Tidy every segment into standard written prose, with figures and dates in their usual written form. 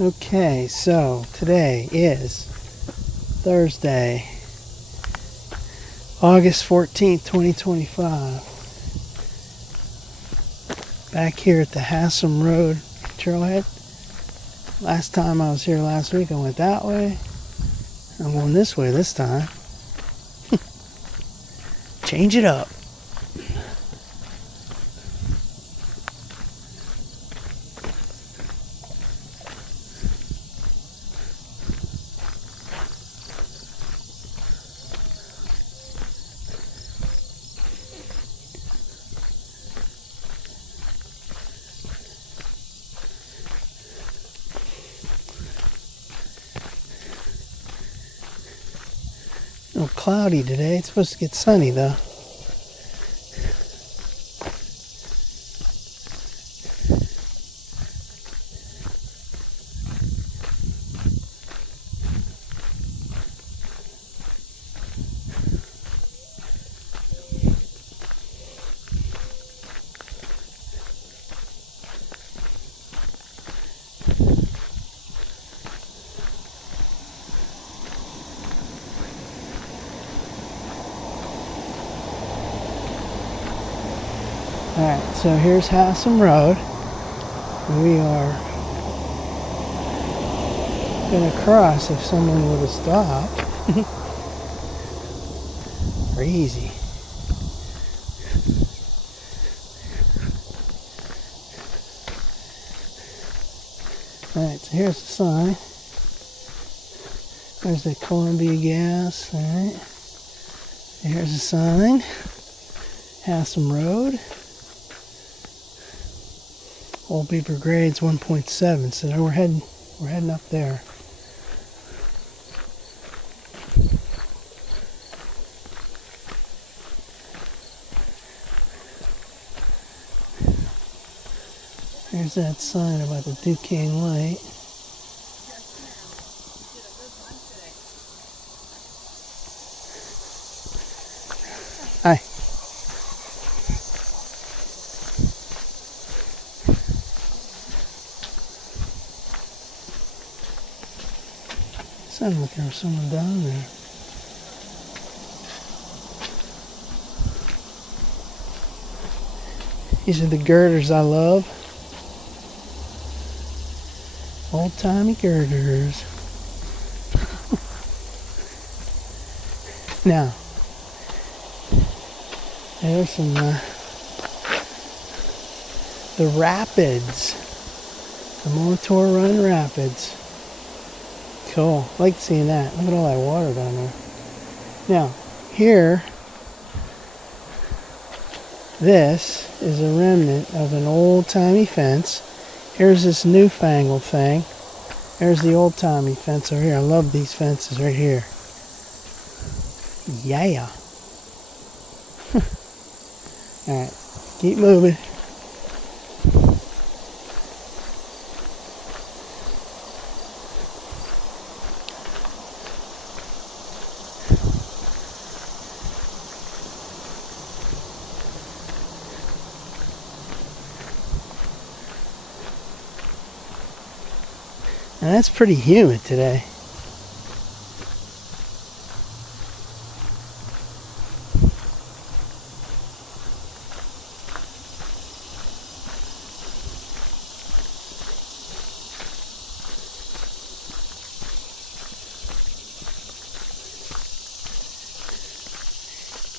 Okay, so today is Thursday, August 14th, 2025. Back here at the Haslam Road trailhead. Last time I was here last week, I went that way. I'm going this way this time. Change it up. A little cloudy today. It's supposed to get sunny though. Alright, so here's Haslam Road. We are going to cross if someone would have stopped. Crazy. Alright, so here's the sign. There's the Columbia Gas. Alright. Here's the sign. Haslam Road. Old Beaver Grade's 1.7, so we're heading up there. There's that sign about the Duquesne Light. Hi. I'm looking for someone down there. These are the girders I love. Old-timey girders. Now, there's some the rapids. The Montour Run Rapids. Cool. I like seeing that. Look at all that water down there. Now, here, this is a remnant of an old-timey fence. Here's this newfangled thing. There's the old-timey fence over here. I love these fences right here. Yeah. Alright, keep moving. And that's pretty humid today.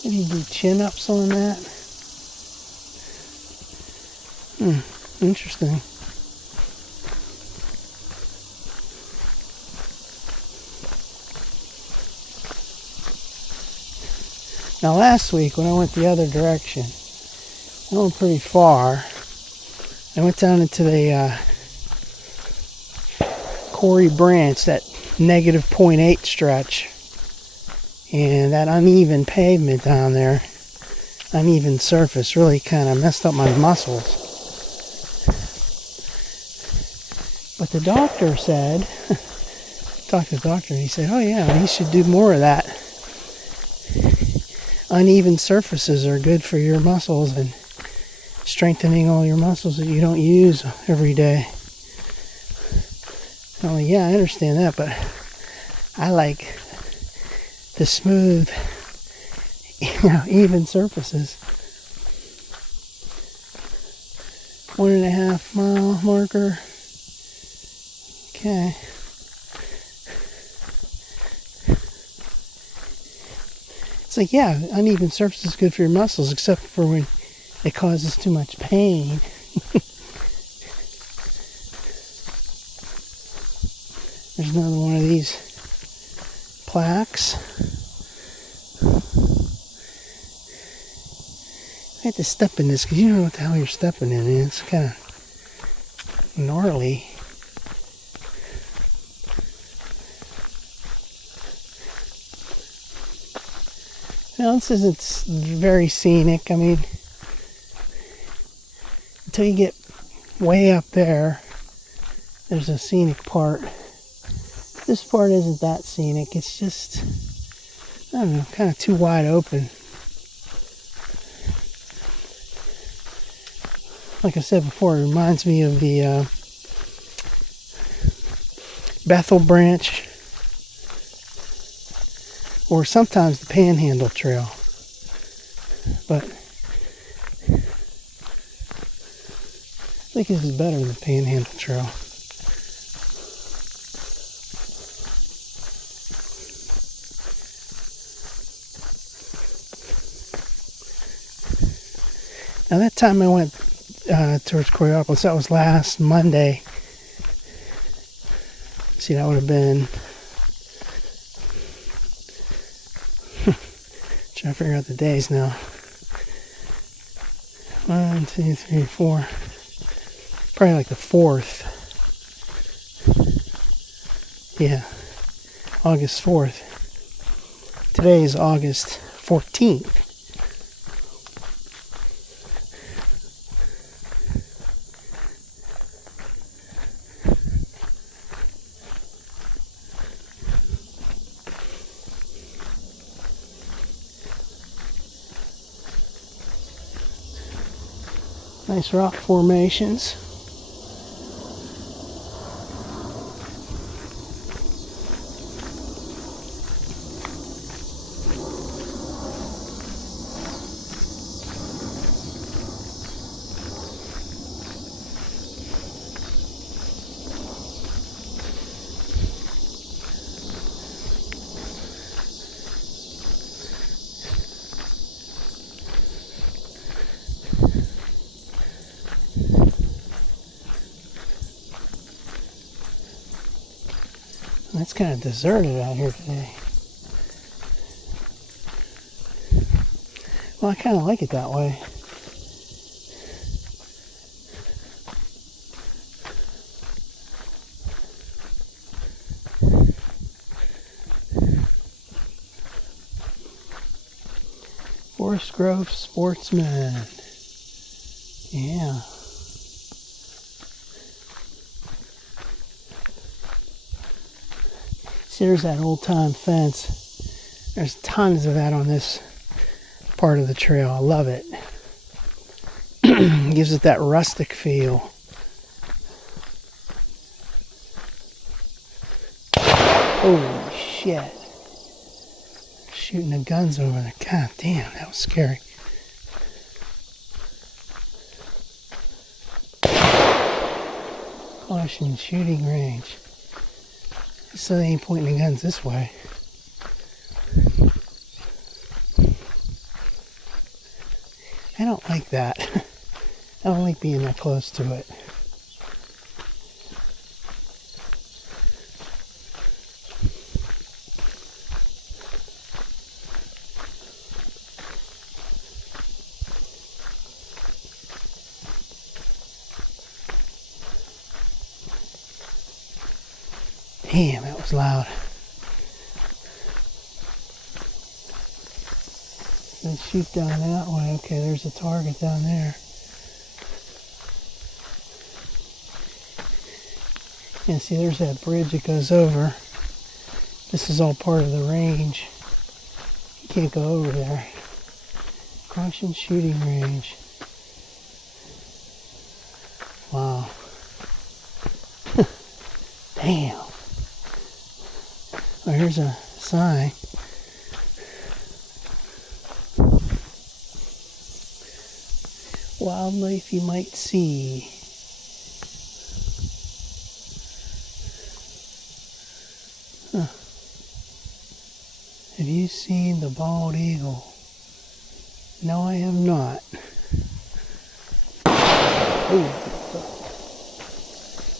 Can you do chin-ups on that? Interesting. Now last week when I went the other direction, I went pretty far. I went down into the Corey Branch, that negative 0.8 stretch. And that uneven pavement down there, uneven surface, really kind of messed up my muscles. But the doctor said, talked to the doctor and he said, oh yeah, you should do more of that. Uneven surfaces are good for your muscles and strengthening all your muscles that you don't use every day. Oh yeah, I understand that, but I like the smooth, even surfaces. 1.5 mile marker. Okay. It's like, yeah, uneven surface is good for your muscles, except for when it causes too much pain. There's another one of these plaques. I had to step in this because you don't know what the hell you're stepping in. It's kind of gnarly. Now, this isn't very scenic. I mean, until you get way up there, there's a scenic part. This part isn't that scenic. It's just, I don't know, kind of too wide open. Like I said before, it reminds me of the Bethel Branch, or sometimes the Panhandle Trail. But I think this is better than the Panhandle Trail. Now that time I went towards Coraopolis, that was last Monday. See, that would have been trying to figure out the days now. 1, 2, 3, 4. Probably like the 4th. Yeah, August 4th. Today is August 14th. Nice rock formations. It's kind of deserted out here today. Well, I kind of like it that way. Forest Grove Sportsman. Yeah. See, there's that old time fence. There's tons of that on this part of the trail. I love it. It gives it that rustic feel. Holy shit. Shooting the guns over there. God damn, that was scary. Caution, shooting range. So they ain't pointing the guns this way. I don't like that. I don't like being that close to it. Damn, that was loud. Let's shoot down that way. Okay, there's a target down there. Yeah, see, there's that bridge that goes over. This is all part of the range. You can't go over there. Caution, shooting range. Wow. Damn. Oh, here's a sign. Wildlife you might see. Huh. Have you seen the bald eagle? No, I have not. Oh,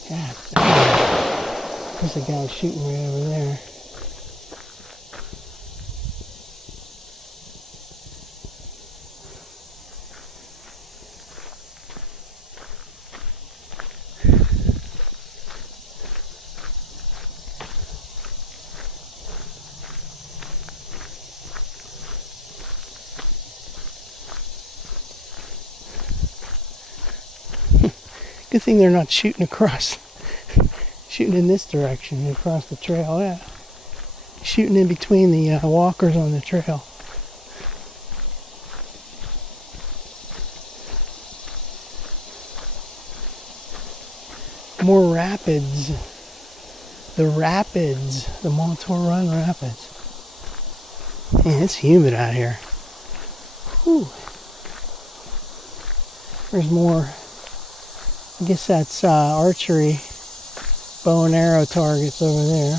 God damn. There's a guy shooting right over there. Good thing they're not shooting across, shooting in this direction, across the trail. Yeah. Shooting in between the walkers on the trail. More rapids. The rapids. The Montour Run rapids. Man, it's humid out here. Whew. There's more. I guess that's archery, bow and arrow targets over there.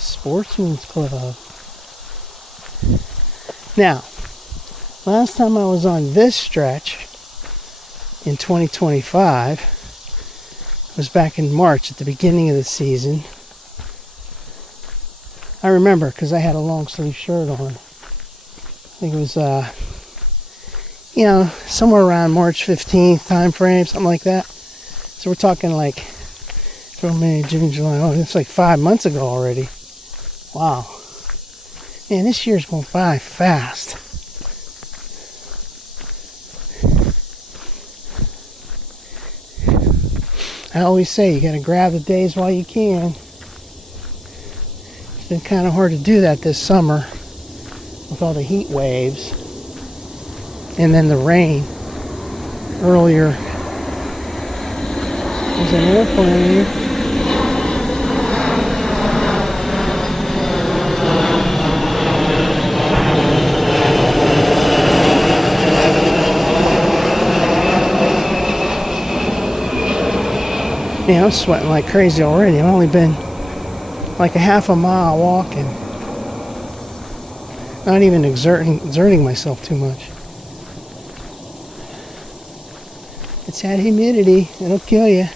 Sportsman's Club. Now, last time I was on this stretch in 2025 was back in March at the beginning of the season. I remember because I had a long sleeve shirt on. I think it was somewhere around March 15th time frame, something like that. So we're talking like April, May, June, July. Oh, it's like 5 months ago already. Wow. Man, this year's going by fast. I always say you got to grab the days while you can. It's been kind of hard to do that this summer with all the heat waves. And then the rain earlier. There's an airplane here. Man, I'm sweating like crazy already. I've only been like a half a mile walking. Not even exerting myself too much. It's that humidity. It'll kill you.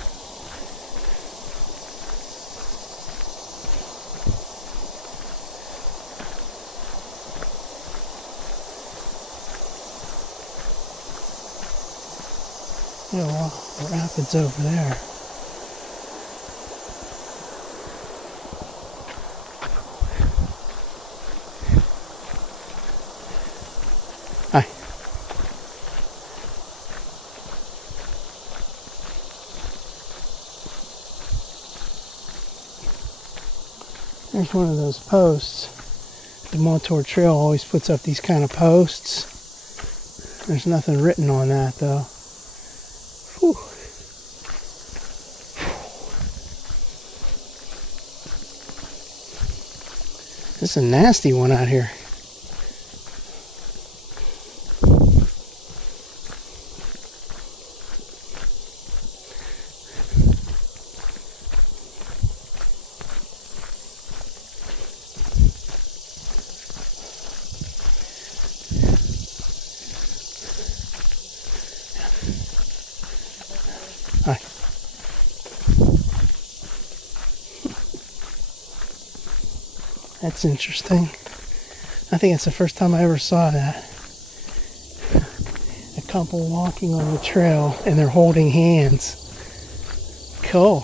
The rapids over there. Hi. There's one of those posts. The Montour Trail always puts up these kind of posts. There's nothing written on that though. Whew. This is a nasty one out here. Hi. That's interesting. I think it's the first time I ever saw that. A couple walking on the trail and they're holding hands. Cool.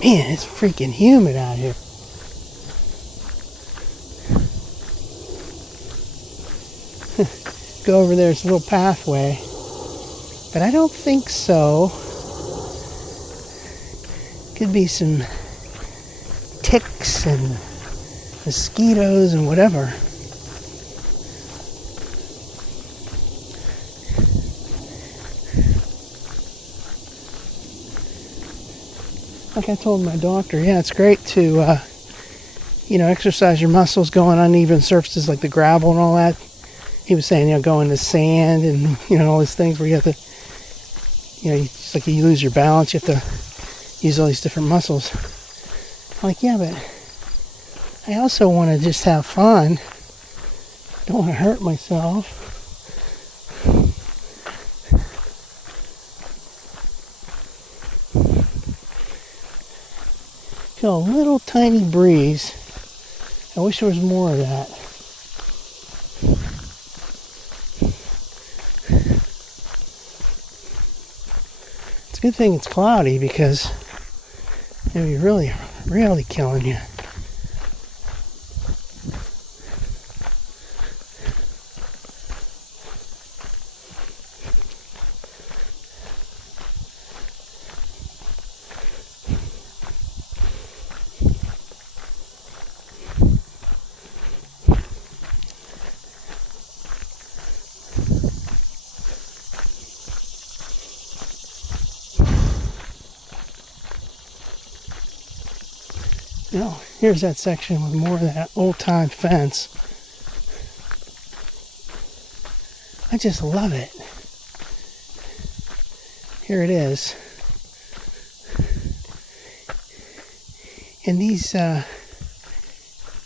Man, it's freaking humid out here. Go over there, it's a little pathway. But I don't think so. Could be some ticks and mosquitoes and whatever. like I told my doctor, yeah, it's great to, exercise your muscles going on uneven surfaces like the gravel and all that. He was saying, go in the sand and, all these things where you have to, it's like you lose your balance. You have to use all these different muscles. I'm like, yeah, but I also want to just have fun. Don't want to hurt myself. Feel a little tiny breeze. I wish there was more of that. It's a good thing it's cloudy because it would be really, really killing you. Here's that section with more of that old-time fence. I just love it. Here it is. And these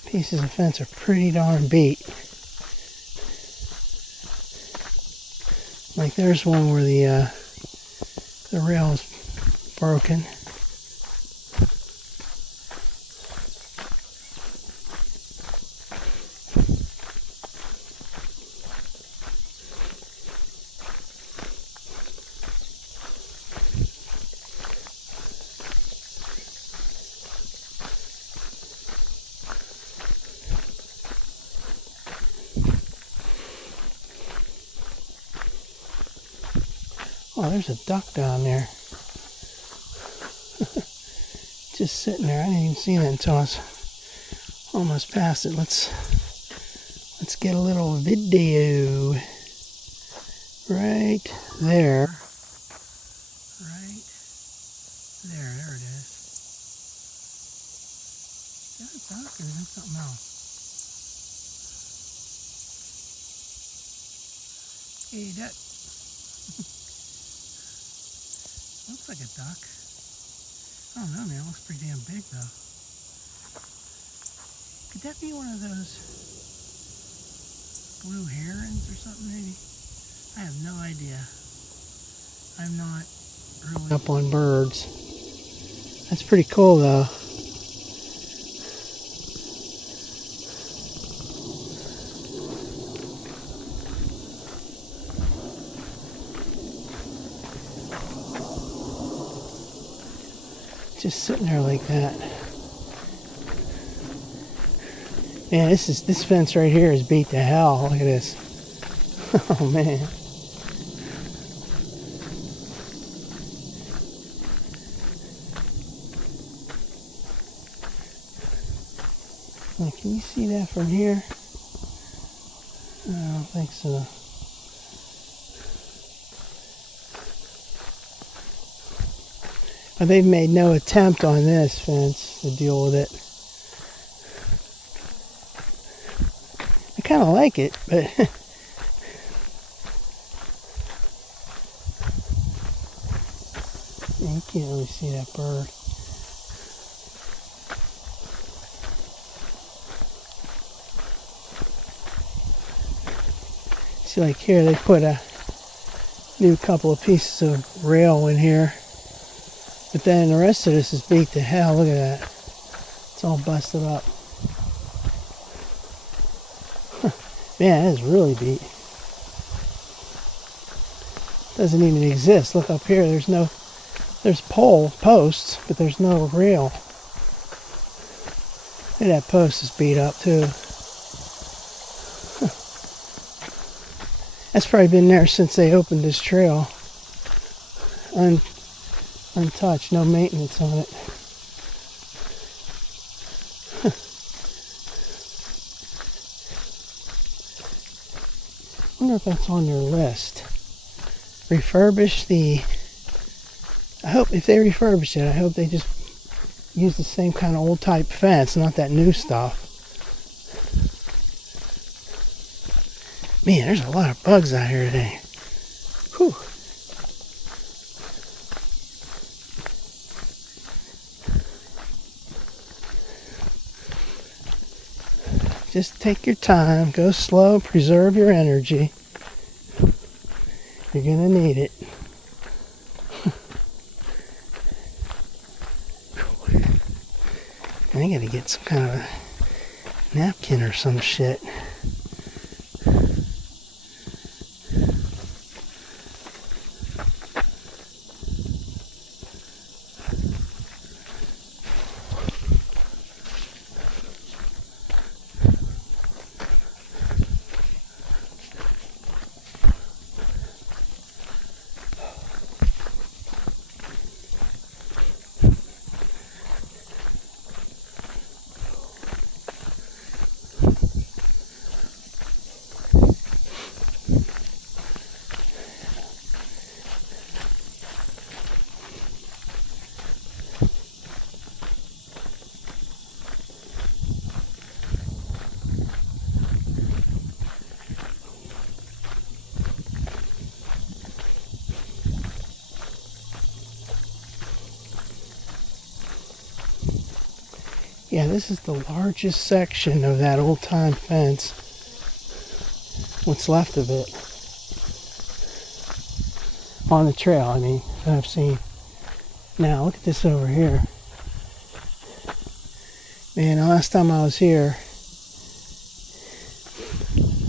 pieces of fence are pretty darn beat. Like there's one where the rail's broken. Oh, there's a duck down there. Just sitting there. I didn't even see that until I was almost past it. Let's get a little video. Right there. Right there. There it is. Is that a duck or is that something else? Hey, duck. Looks like a duck. I don't know, man. It looks pretty damn big, though. Could that be one of those blue herons or something, maybe? I have no idea. I'm not really up on birds. That's pretty cool, though. Just sitting there like that. Man, this fence right here is beat to hell. Look at this. Oh man. Can you see that from here? I don't think so. They've made no attempt on this fence to deal with it. I kind of like it, but you can't really see that bird. See, like here they put a new couple of pieces of rail in here. But then the rest of this is beat to hell. Look at that. It's all busted up. Man, that is really beat. Doesn't even exist. Look up here. There's posts, but there's no rail. And that post is beat up too. That's probably been there since they opened this trail. Untouched, no maintenance on it. I wonder if that's on their list. Refurbish I hope if they refurbish it, I hope they just use the same kind of old type fence, not that new stuff. Man, there's a lot of bugs out here today. Whew. Just take your time, go slow, preserve your energy. You're gonna need it. I gotta get some kind of a napkin or some shit. Yeah, this is the largest section of that old time fence. What's left of it. On the trail, I mean, that I've seen. Now, look at this over here. Man, the last time I was here,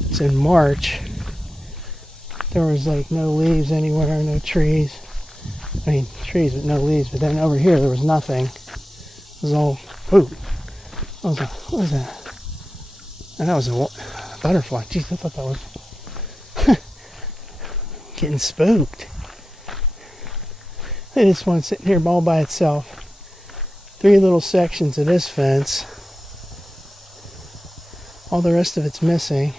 it's in March, there was like no leaves anywhere, no trees. I mean, trees with no leaves, but then over here there was nothing. It was all, ooh. What was that? And that was a butterfly. Jeez, I thought that was getting spooked. Look at this one sitting here all by itself. 3 little sections of this fence. All the rest of it's missing.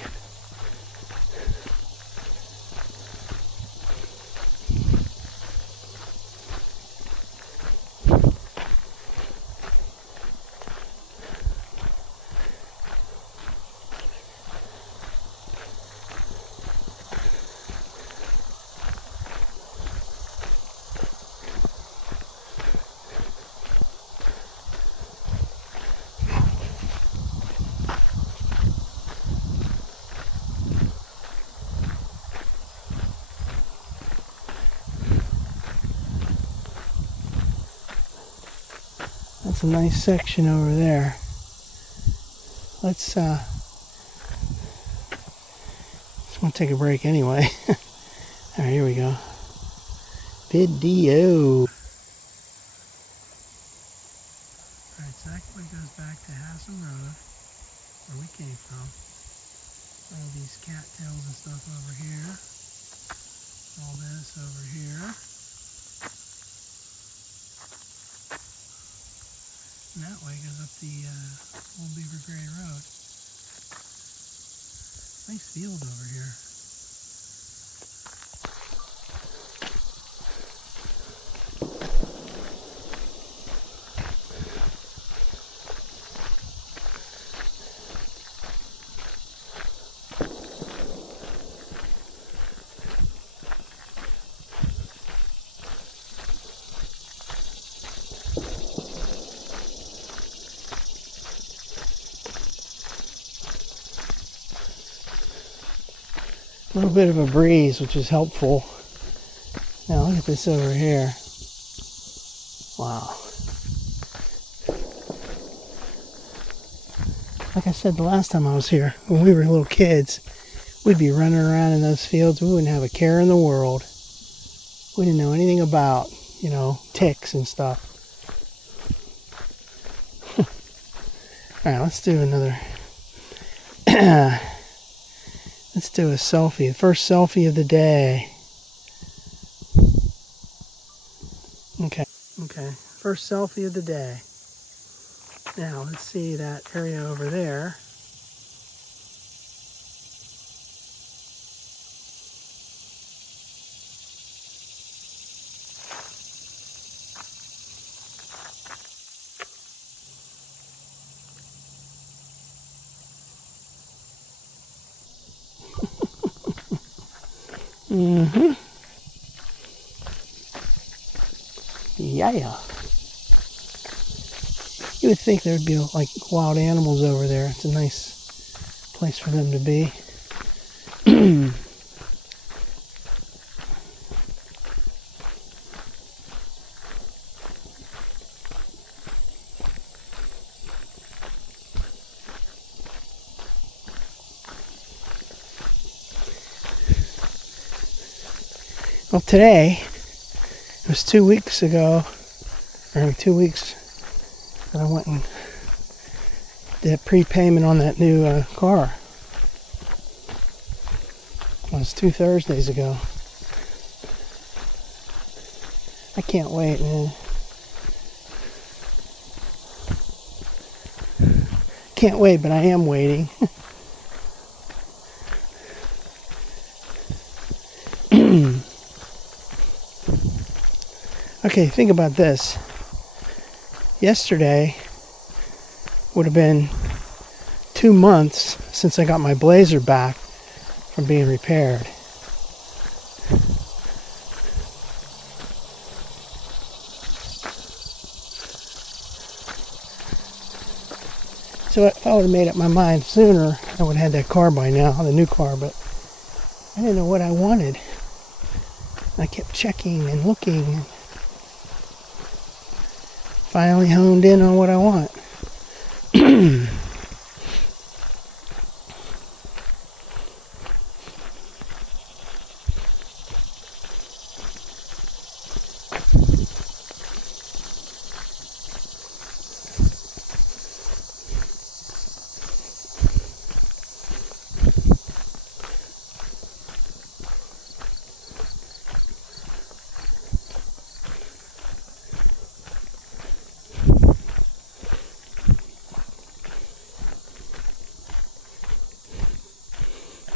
That's a nice section over there. Let's want to take a break anyway. Alright, here we go. Video. Alright, so that way goes back to Haslam Road, where we came from. All these cattails and stuff over here. All this over here. And that way goes up the Old Beaver Gray Road. Nice field over here. A little bit of a breeze, which is helpful. Now look at this over here. Wow. Like I said the last time I was here, when we were little kids, we'd be running around in those fields. We wouldn't have a care in the world. We didn't know anything about, ticks and stuff. Alright, let's do another. Let's do a selfie. The first selfie of the day. Okay. First selfie of the day. Now, let's see that area over there. Mm-hmm. Yeah. You would think there would be like wild animals over there. It's a nice place for them to be. Well, today, it was 2 weeks ago, or 2 weeks that I went and did a prepayment on that new car. It was 2 Thursdays ago. I can't wait, man. Can't wait, but I am waiting. Okay, think about this. Yesterday would have been 2 months since I got my Blazer back from being repaired. So if I would have made up my mind sooner, I would have had that car by now, the new car, but I didn't know what I wanted. I kept checking and looking and finally honed in on what I want.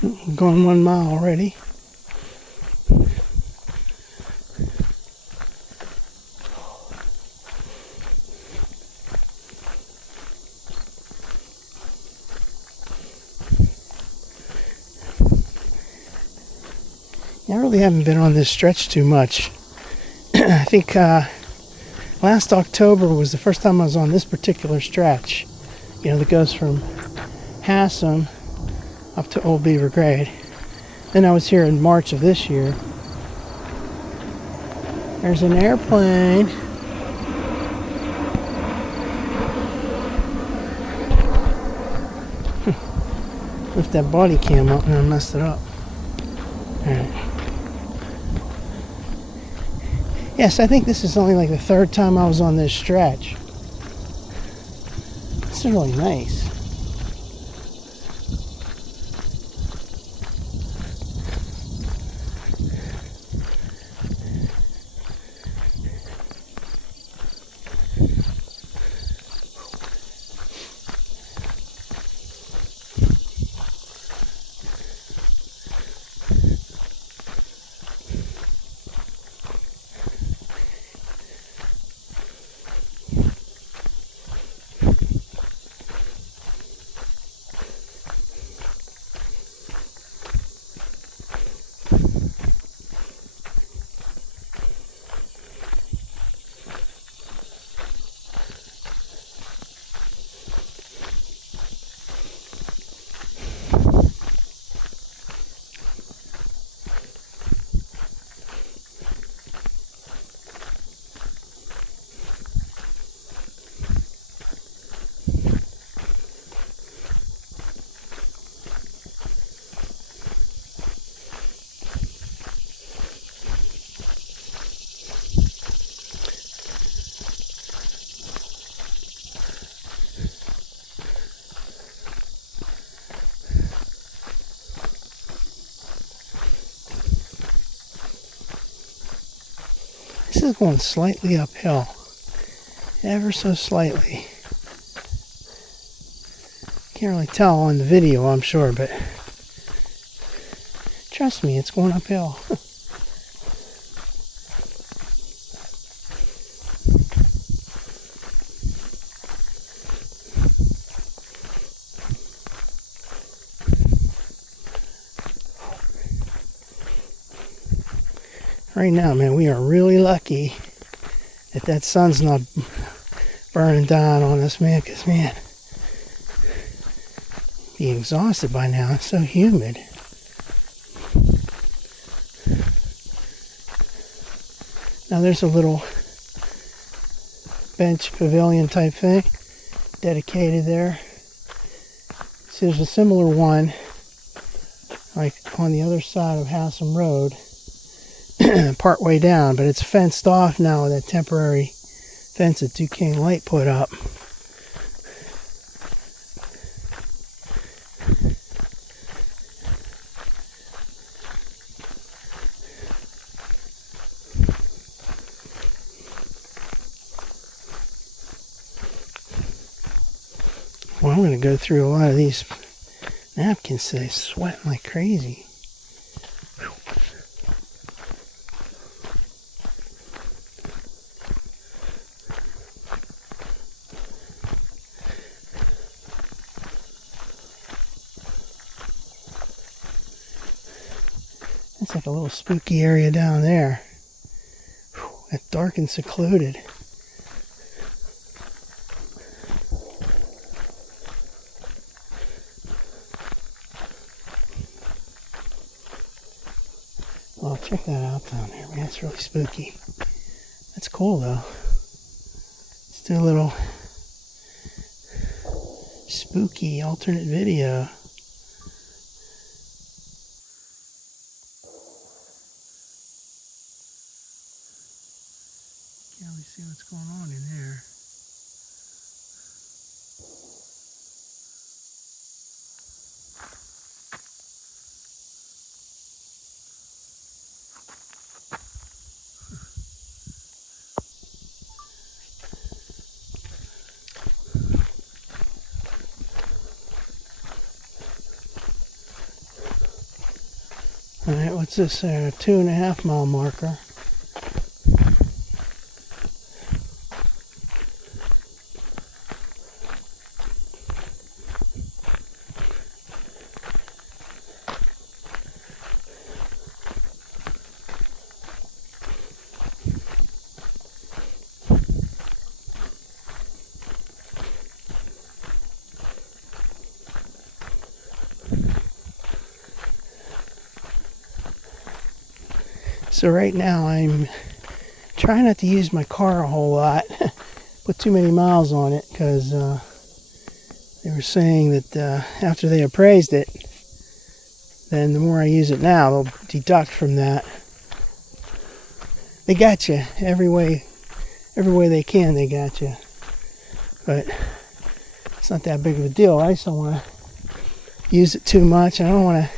I'm going 1 mile already. I really haven't been on this stretch too much. I think last October was the first time I was on this particular stretch. You know, that goes from Hassan up to Old Beaver Grade. Then I was here in March of this year. There's an airplane. Lift that body cam up and I messed it up. Alright. Yes, I think this is only like the 3rd time I was on this stretch. This is really nice. This is going slightly uphill. Ever so slightly. Can't really tell on the video, I'm sure, but trust me, it's going uphill. Right now, man, we are really lucky that sun's not burning down on us, man, because, man, be exhausted by now. It's so humid. Now there's a little bench pavilion type thing dedicated there. So there's a similar one like on the other side of Haslam Road, part way down, but it's fenced off now with that temporary fence that Duquesne Light put up. Well, I'm going to go through a lot of these napkins today, sweating like crazy. It's like a little spooky area down there. It's dark and secluded. Oh, check that out down there, man. It's really spooky. That's cool, though. Let's do a little spooky alternate video. Can't really see what's going on in there. Alright, what's this there? 2.5 mile marker. So right now I'm trying not to use my car a whole lot, put too many miles on it, because they were saying that after they appraised it, then the more I use it now, they'll deduct from that. They got you every way they can. They got you, but it's not that big of a deal. I just don't want to use it too much. I don't want to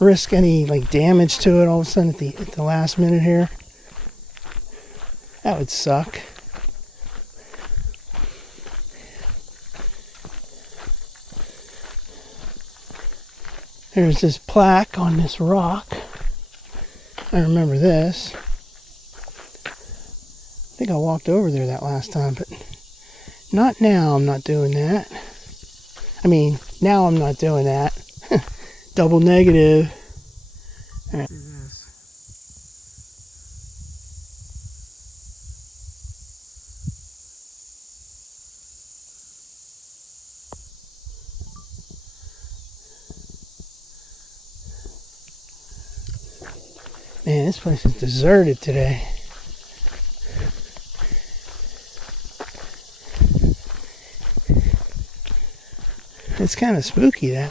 risk any like damage to it all of a sudden at the last minute here. That would suck. There's this plaque on this rock. I remember this. I think I walked over there that last time, but not now. I'm not doing that. I mean, now I'm not doing that. Double negative. All right. Man, this place is deserted today. It's kind of spooky, that.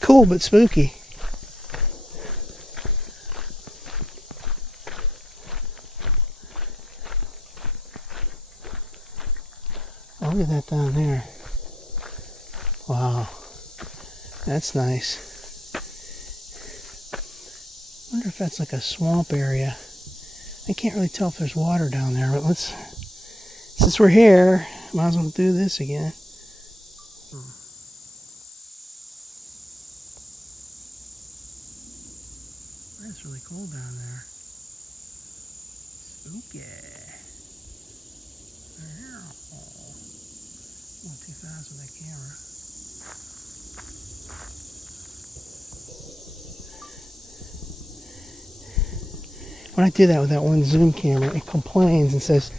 Cool, but spooky. Oh, look at that down there. Wow. That's nice. I wonder if that's like a swamp area. I can't really tell if there's water down there, but since we're here, might as well do this again. It's really cold down there. Spooky. Not too fast with that camera. when I do that with that one zoom camera, it complains and says,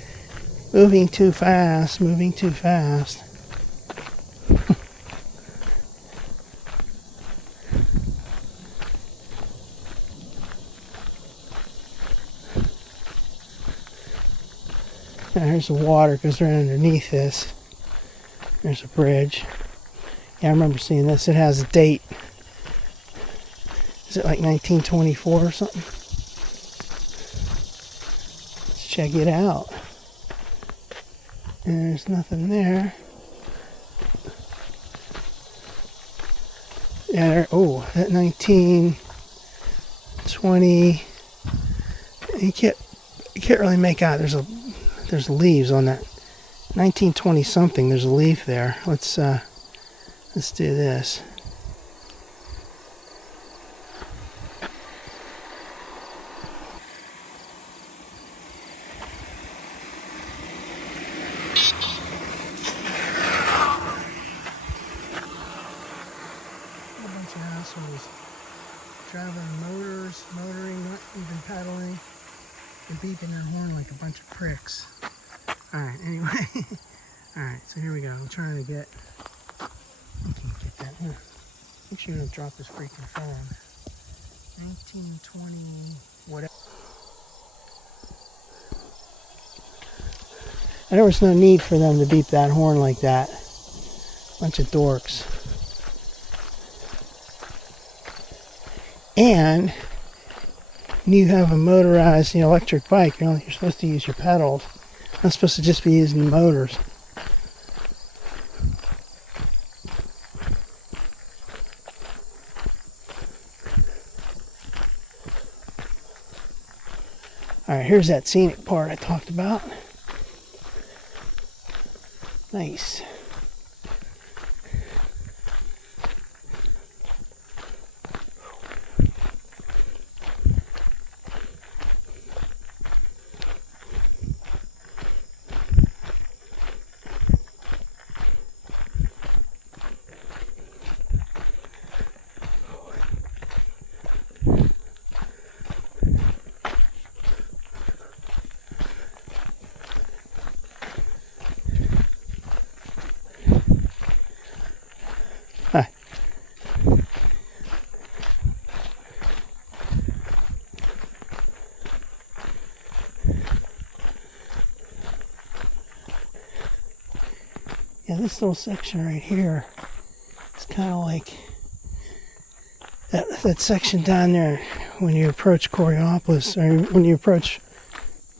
moving too fast, moving too fast. Now here's the water, goes right underneath this. There's a bridge. Yeah, I remember seeing this. It has a date. Is it like 1924 or something? Let's check it out. And there's nothing there. Yeah, there, oh, that 1920. You can't really make out. There's leaves on that 1920 something. There's a leaf there. Let's do this. Assholes traveling motoring, not even pedaling, and beeping their horn like a bunch of pricks. Alright, anyway. Alright, so here we go. I'm trying to get... I can't get that here. Make sure you don't drop this freaking phone. 1920... whatever. There was no need for them to beep that horn like that. Bunch of dorks. And when you have a motorized electric bike, you're supposed to use your pedals. Not supposed to just be using the motors. Alright, here's that scenic part I talked about. Nice. Hi. Yeah, this little section right here, it's kind of like that section down there when you approach Coriopolis, or when you approach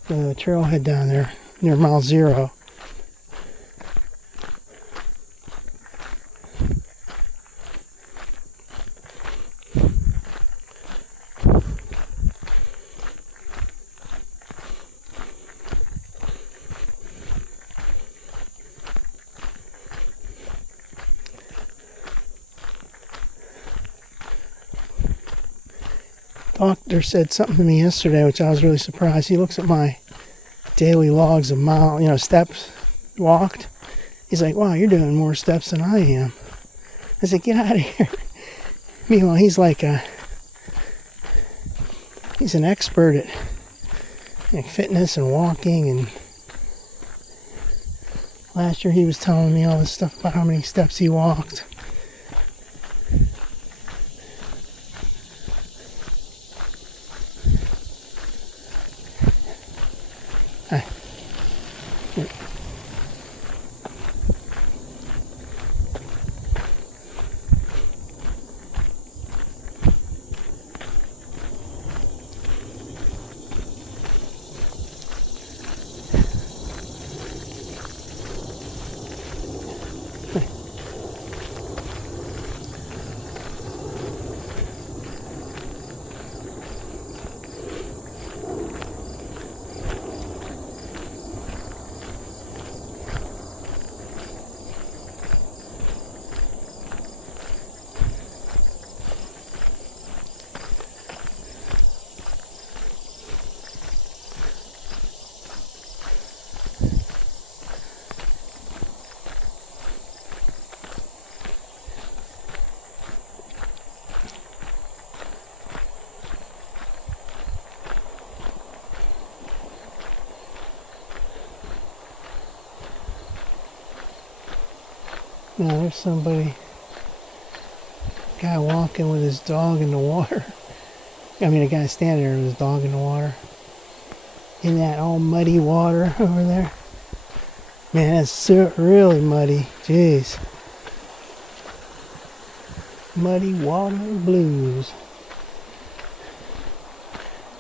the trailhead down there near mile 0. Doctor said something to me yesterday, which I was really surprised. He looks at my daily logs of steps walked. He's like, wow, you're doing more steps than I am. I said, get out of here. Meanwhile, he's an expert at fitness and walking, and last year he was telling me all this stuff about how many steps he walked. Now there's somebody, guy walking with his dog in the water. I mean, a guy standing there with his dog in the water. In that all muddy water over there. Man, that's so really muddy. Jeez. Muddy water blues.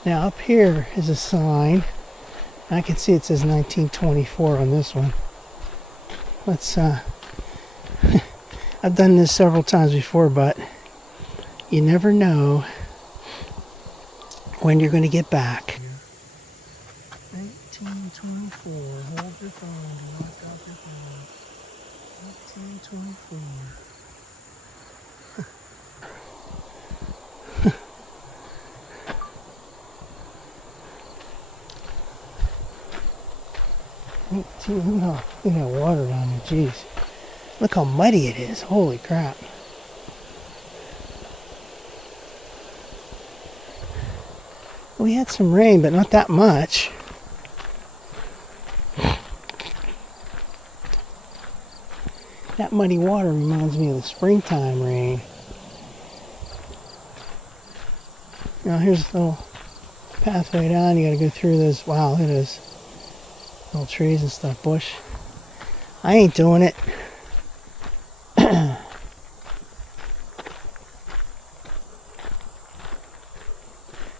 Now up here is a sign. I can see it says 1924 on this one. Let's I've done this several times before, but you never know when you're going to get back. 1924. Hold your phone. Do not drop your phone. 1924. No, you got water down there. Jeez. Look how muddy it is. Holy crap. We had some rain, but not that much. That muddy water reminds me of the springtime rain. Now here's a little pathway down. You gotta go through this. Wow, look at this. Little trees and stuff, bush. I ain't doing it.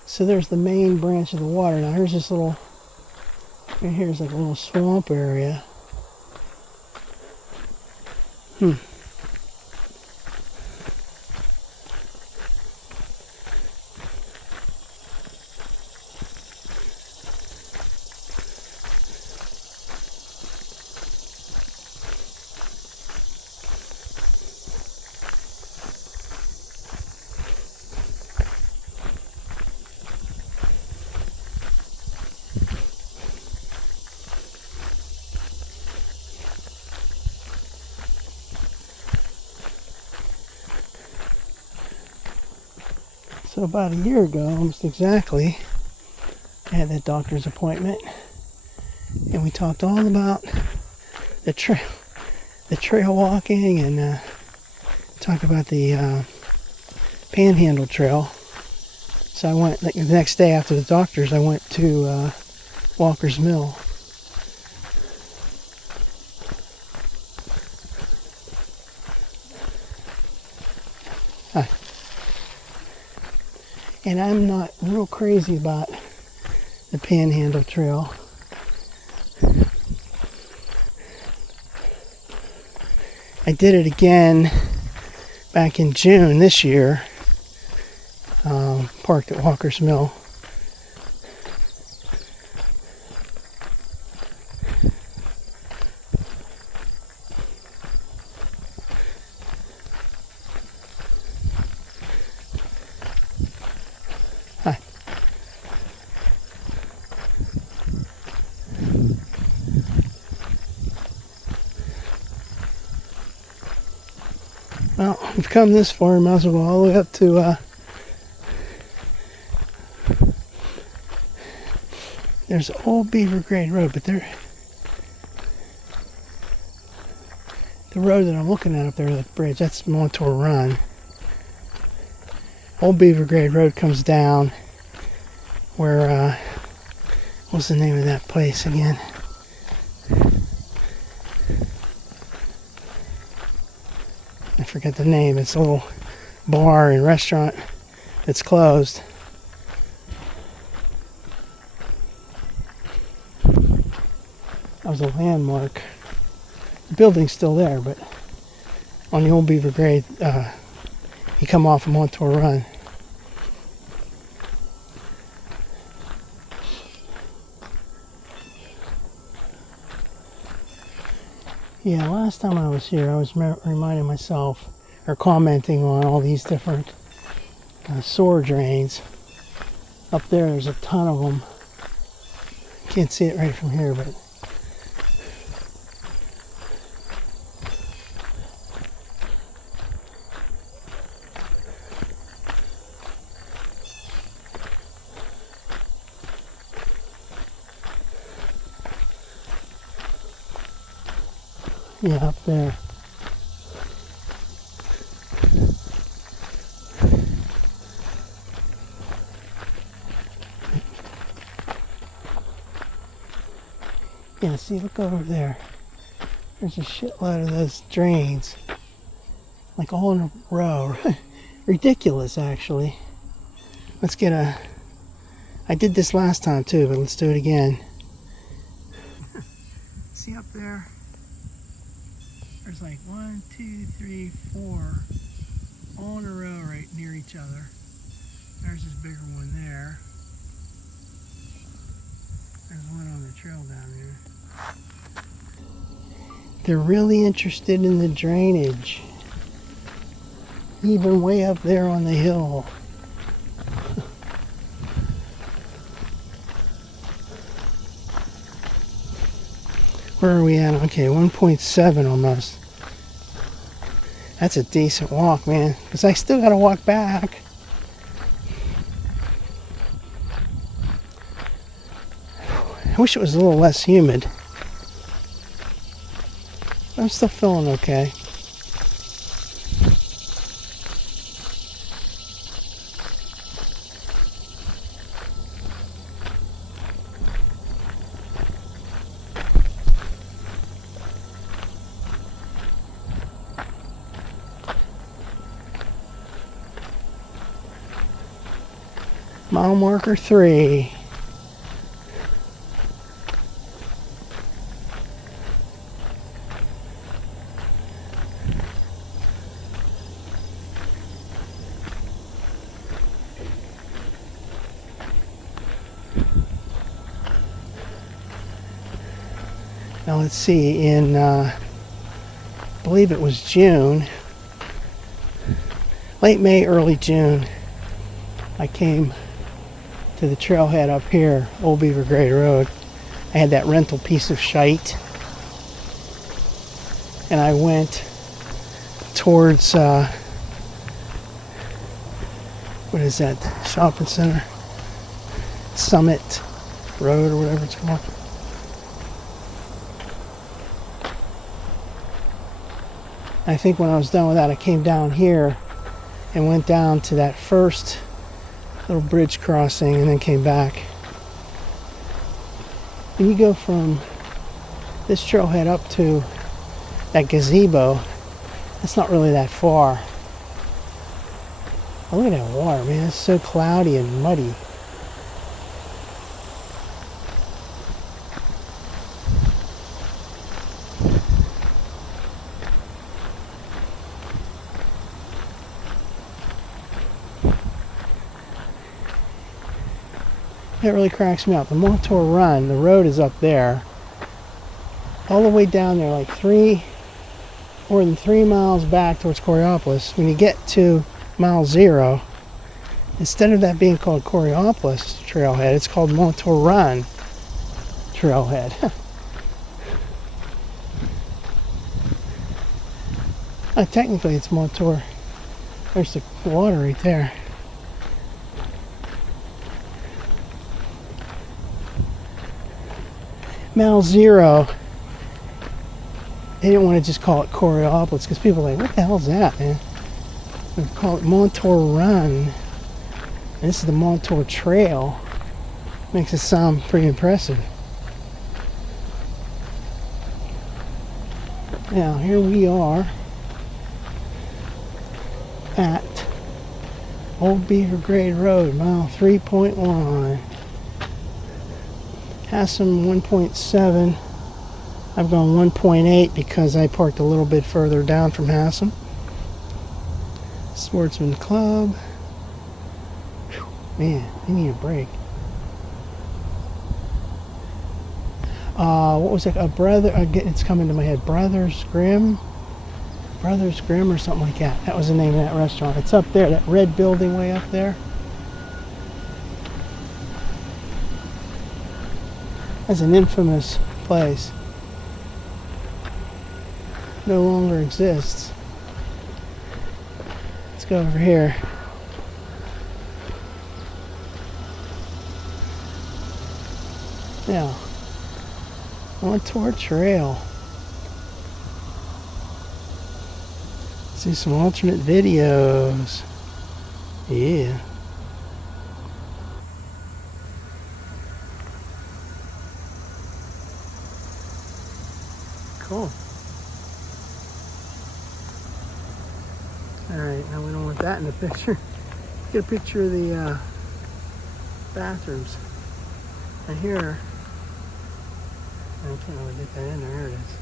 So there's the main branch of the water. Now here's this little, right here's like a little swamp area. So about a year ago, almost exactly, I had that doctor's appointment, and we talked all about the trail walking, and talk about the Panhandle Trail. So I went, like, the next day after the doctor's, I went to Walker's Mill. Hi. And I'm not real crazy about the Panhandle Trail. I did it again back in June this year. Parked at Walker's Mill. Hi. Well, we've come this far, we might as well go all the way up to there's Old Beaver Grade Road, but the road that I'm looking at up there, the bridge, that's Montour Run. Old Beaver Grade Road comes down where, what's the name of that place again? I forget the name. It's a little bar and restaurant that's closed. That was a landmark. The building's still there, but on the Old Beaver Grade, you come off of Montour Run. Yeah, last time I was here, I was reminding myself, or commenting on all these different sewer drains. Up there's a ton of them. Can't see it right from here, but yeah, up there. Yeah, see, look over there. There's a shitload of those drains. Like all in a row. Ridiculous, actually. Let's get a... I did this last time too, but let's do it again. See up there? There's like 1, 2, 3, 4 all in a row right near each other. There's this bigger one there. There's one on the trail down there. They're really interested in the drainage. Even way up there on the hill. Where are we at? Okay, 1.7 almost. That's a decent walk, man. Because I still got to walk back. I wish it was a little less humid. I'm still feeling okay. Mile marker 3. Now let's see, in I believe it was June, late May, early June, I came to the trailhead up here, Old Beaver Grade Road. I had that rental piece of shite, and I went towards what is that shopping center, Summit Road or whatever it's called. I think when I was done with that, I came down here and went down to that first little bridge crossing and then came back. When you go from this trailhead up to that gazebo, it's not really that far. Oh, look at that water, man. It's so cloudy and muddy. That really cracks me up. The Montour Run, the road is up there. All the way down there, like more than 3 miles back towards Coraopolis. When you get to mile 0, instead of that being called Coraopolis Trailhead, it's called Montour Run Trailhead. Technically it's Montour. There's the water right there. Mile 0, they didn't want to just call it Coraopolis because people are like, what the hell is that, man? They call it Montour Run. And this is the Montour Trail. Makes it sound pretty impressive. Now, here we are at Old Beaver Grade Road, mile 3.1. Hassan 1.7. I've gone 1.8 because I parked a little bit further down from Hassan. Sportsman Club. Whew, man, I need a break. What was it? It's coming to my head. Brothers Grimm or something like that. That was the name of that restaurant. It's up there, that red building way up there. That's an infamous place. No longer exists. Let's go over here. Now, Montour Trail. See some alternate videos. Yeah. Cool. Alright, now we don't want that in the picture. Get a picture of the bathrooms. And here, I can't really get that in there. There it is.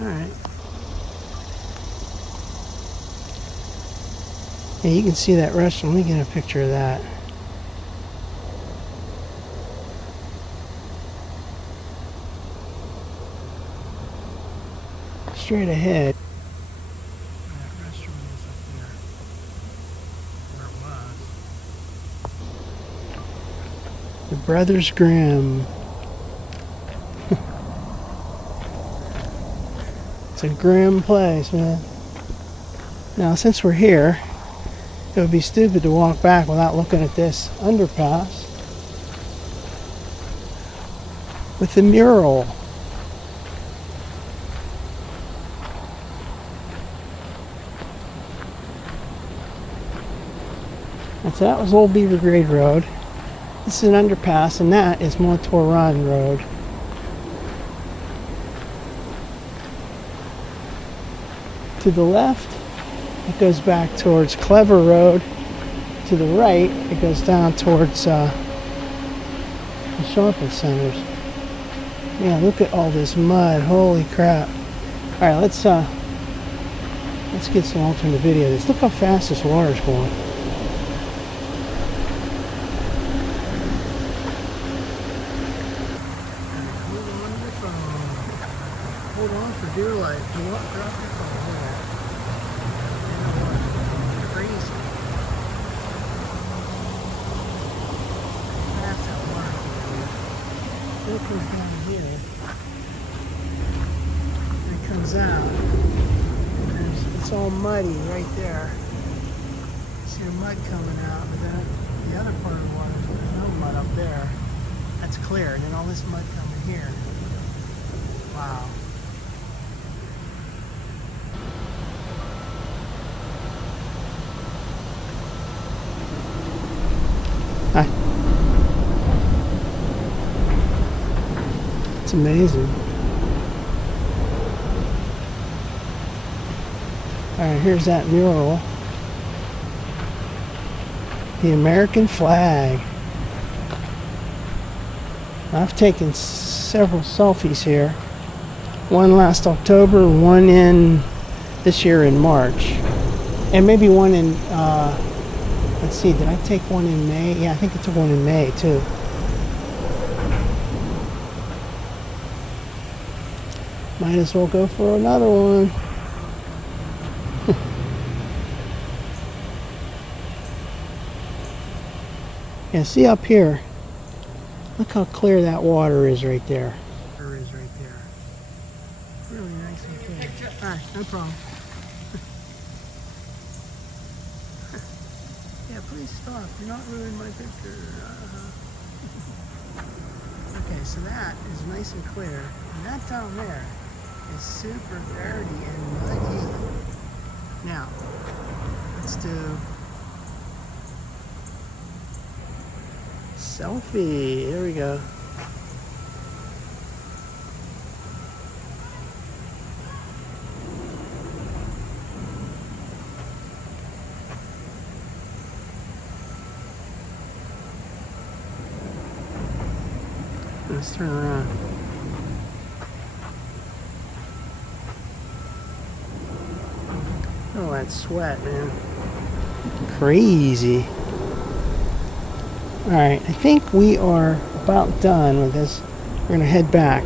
Alright. Yeah, you can see that restaurant. Let me get a picture of that. Straight ahead. That restaurant is up there. Where it was. The Brothers Grimm. It's a grim place, man. Now, since we're here, it would be stupid to walk back without looking at this underpass with the mural. And so that was Old Beaver Grade Road. This is an underpass, and that is Montour Road. To the left, it goes back towards Clever Road. To the right, it goes down towards the shopping centers. Man, look at all this mud. Holy crap. Alright, let's get some alternate video of this. Look how fast this water's going. Hold on for dear life. Do not drop your phone. Hold on. You know what? Crazy. That's how water goes. It goes down here. And it comes out. It's all muddy right there. See the mud coming out, but then the other part of the water, there's no mud up there. That's clear. And then all this mud coming here. Wow. Hi. It's amazing. Alright, here's that mural. The American flag. I've taken several selfies here. One last October, one in this year in March. And maybe one in let's see, did I take one in May? Yeah, I think I took one in May too. Might as well go for another one. Yeah, see up here. Look how clear that water is right there. Really nice and clear. Alright, no problem. Yeah, please stop. You're not ruining my picture. Okay, so that is nice and clear. And that down there is super dirty and muddy. Now, let's do selfie. Here we go. Let's turn around. Oh, that sweat, man. Crazy. Alright, I think we are about done with this. We're going to head back.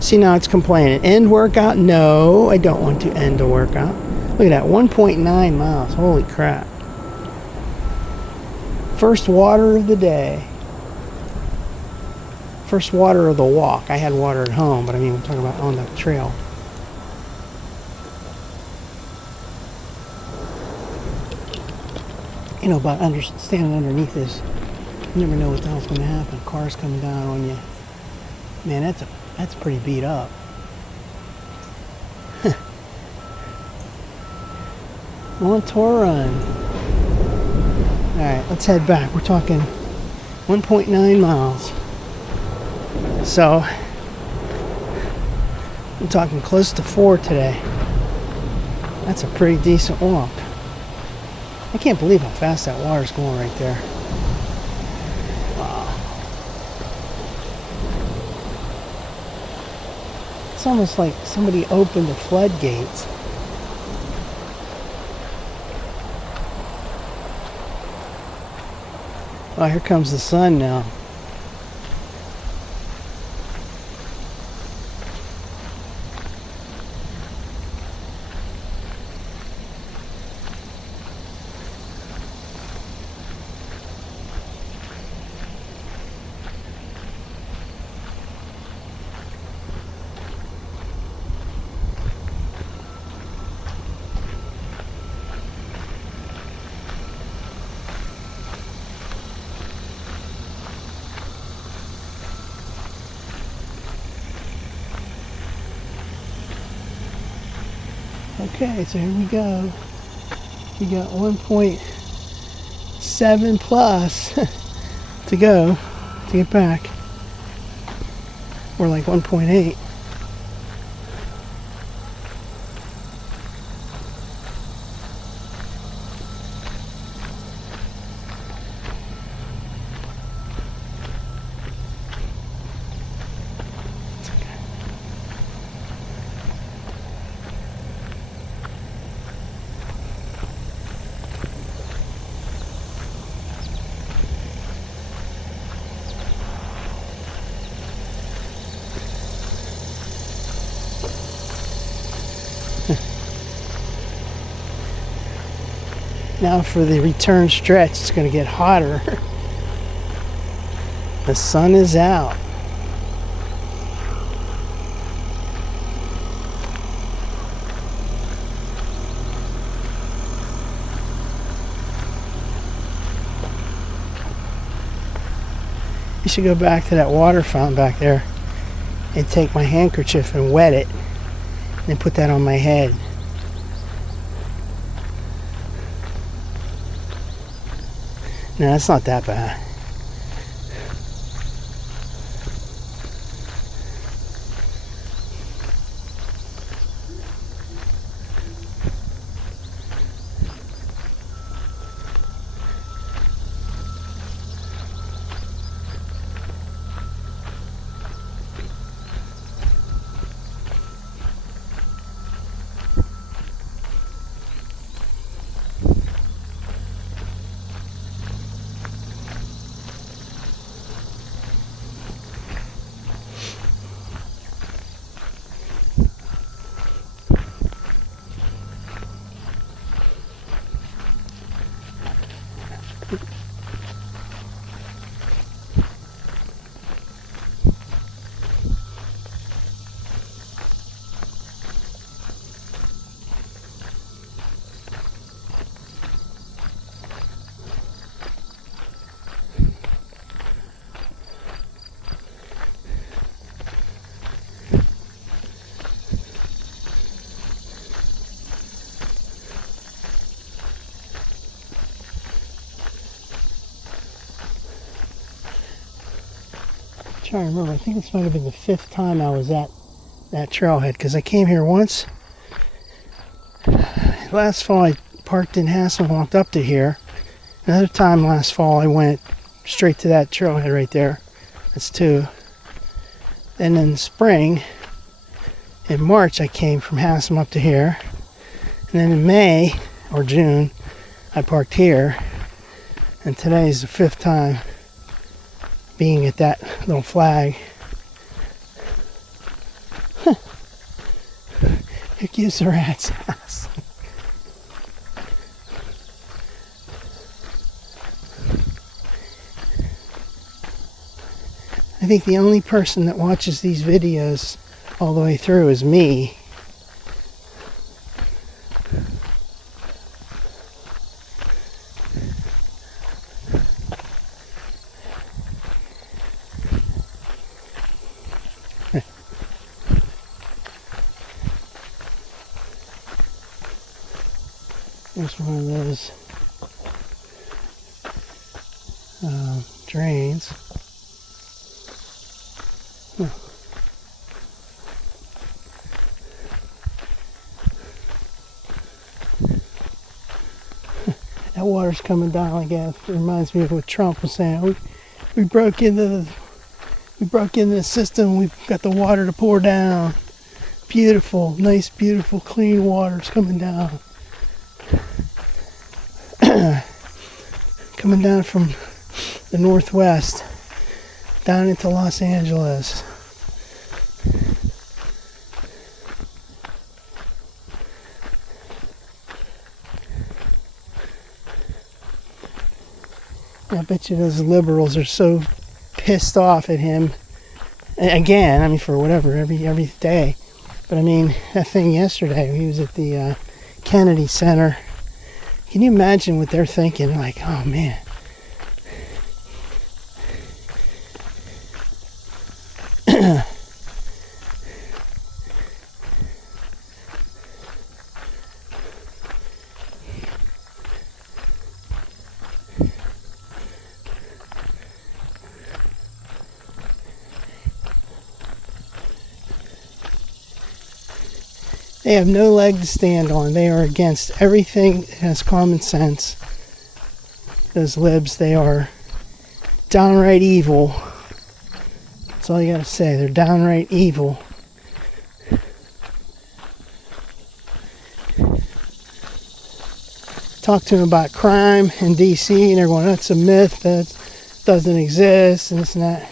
See, now it's complaining. End workout? No, I don't want to end a workout. Look at that, 1.9 miles. Holy crap. First water of the day. First water of the walk. I had water at home, but I mean, we're talking about on the trail. You know, about standing underneath this, you never know what the hell's going to happen. Cars coming down on you. Man, that's pretty beat up. Montour run. Alright, let's head back. We're talking 1.9 miles. So I'm talking close to 4 today. That's a pretty decent warm up. I can't believe how fast that water's going right there. Wow. It's almost like somebody opened the floodgates. Oh, here comes the sun now. Okay, so here we go. We got 1.7 plus to go to get back. Or like 1.8. Now for the return stretch, it's going to get hotter. The sun is out. You should go back to that water fountain back there and take my handkerchief and wet it and then put that on my head. No, that's not that bad. I remember, I think this might have been the 5th time I was at that trailhead, because I came here once. Last fall I parked in Hassel and walked up to here. Another time last fall I went straight to that trailhead right there. That's 2. And in spring, in March, I came from Hassel up to here. And then in May or June, I parked here. And today is the 5th time being at that little flag. It gives a rat's ass. I think the only person that watches these videos all the way through is me. There's one of those drains. That water's coming down like that. It reminds me of what Trump was saying. We broke into the system. We've got the water to pour down. Beautiful, nice, beautiful, clean water's coming down. Coming down from the northwest down into Los Angeles. I bet you those liberals are so pissed off at him. Again, I mean, for whatever, every day. But I mean, that thing yesterday, he was at the Kennedy Center. Can you imagine what they're thinking? They're like, oh man. They have no leg to stand on. They are against everything that has common sense. Those libs, they are downright evil. That's all you gotta say. They're downright evil. Talk to them about crime in D.C. and they're going, that's a myth, that doesn't exist, and this and that.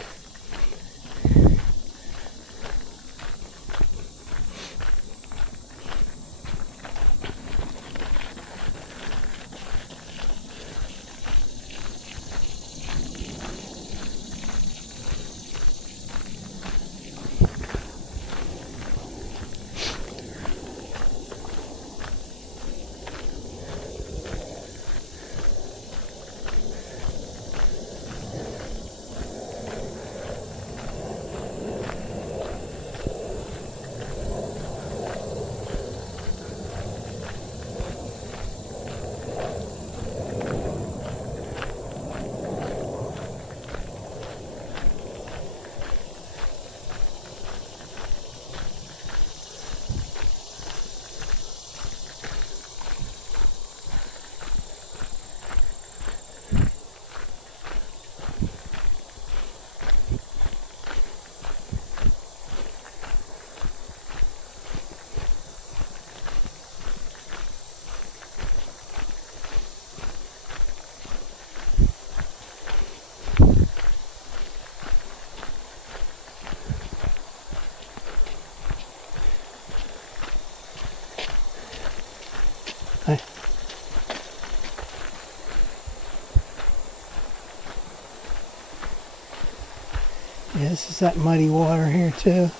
Yeah, this is that muddy water here too.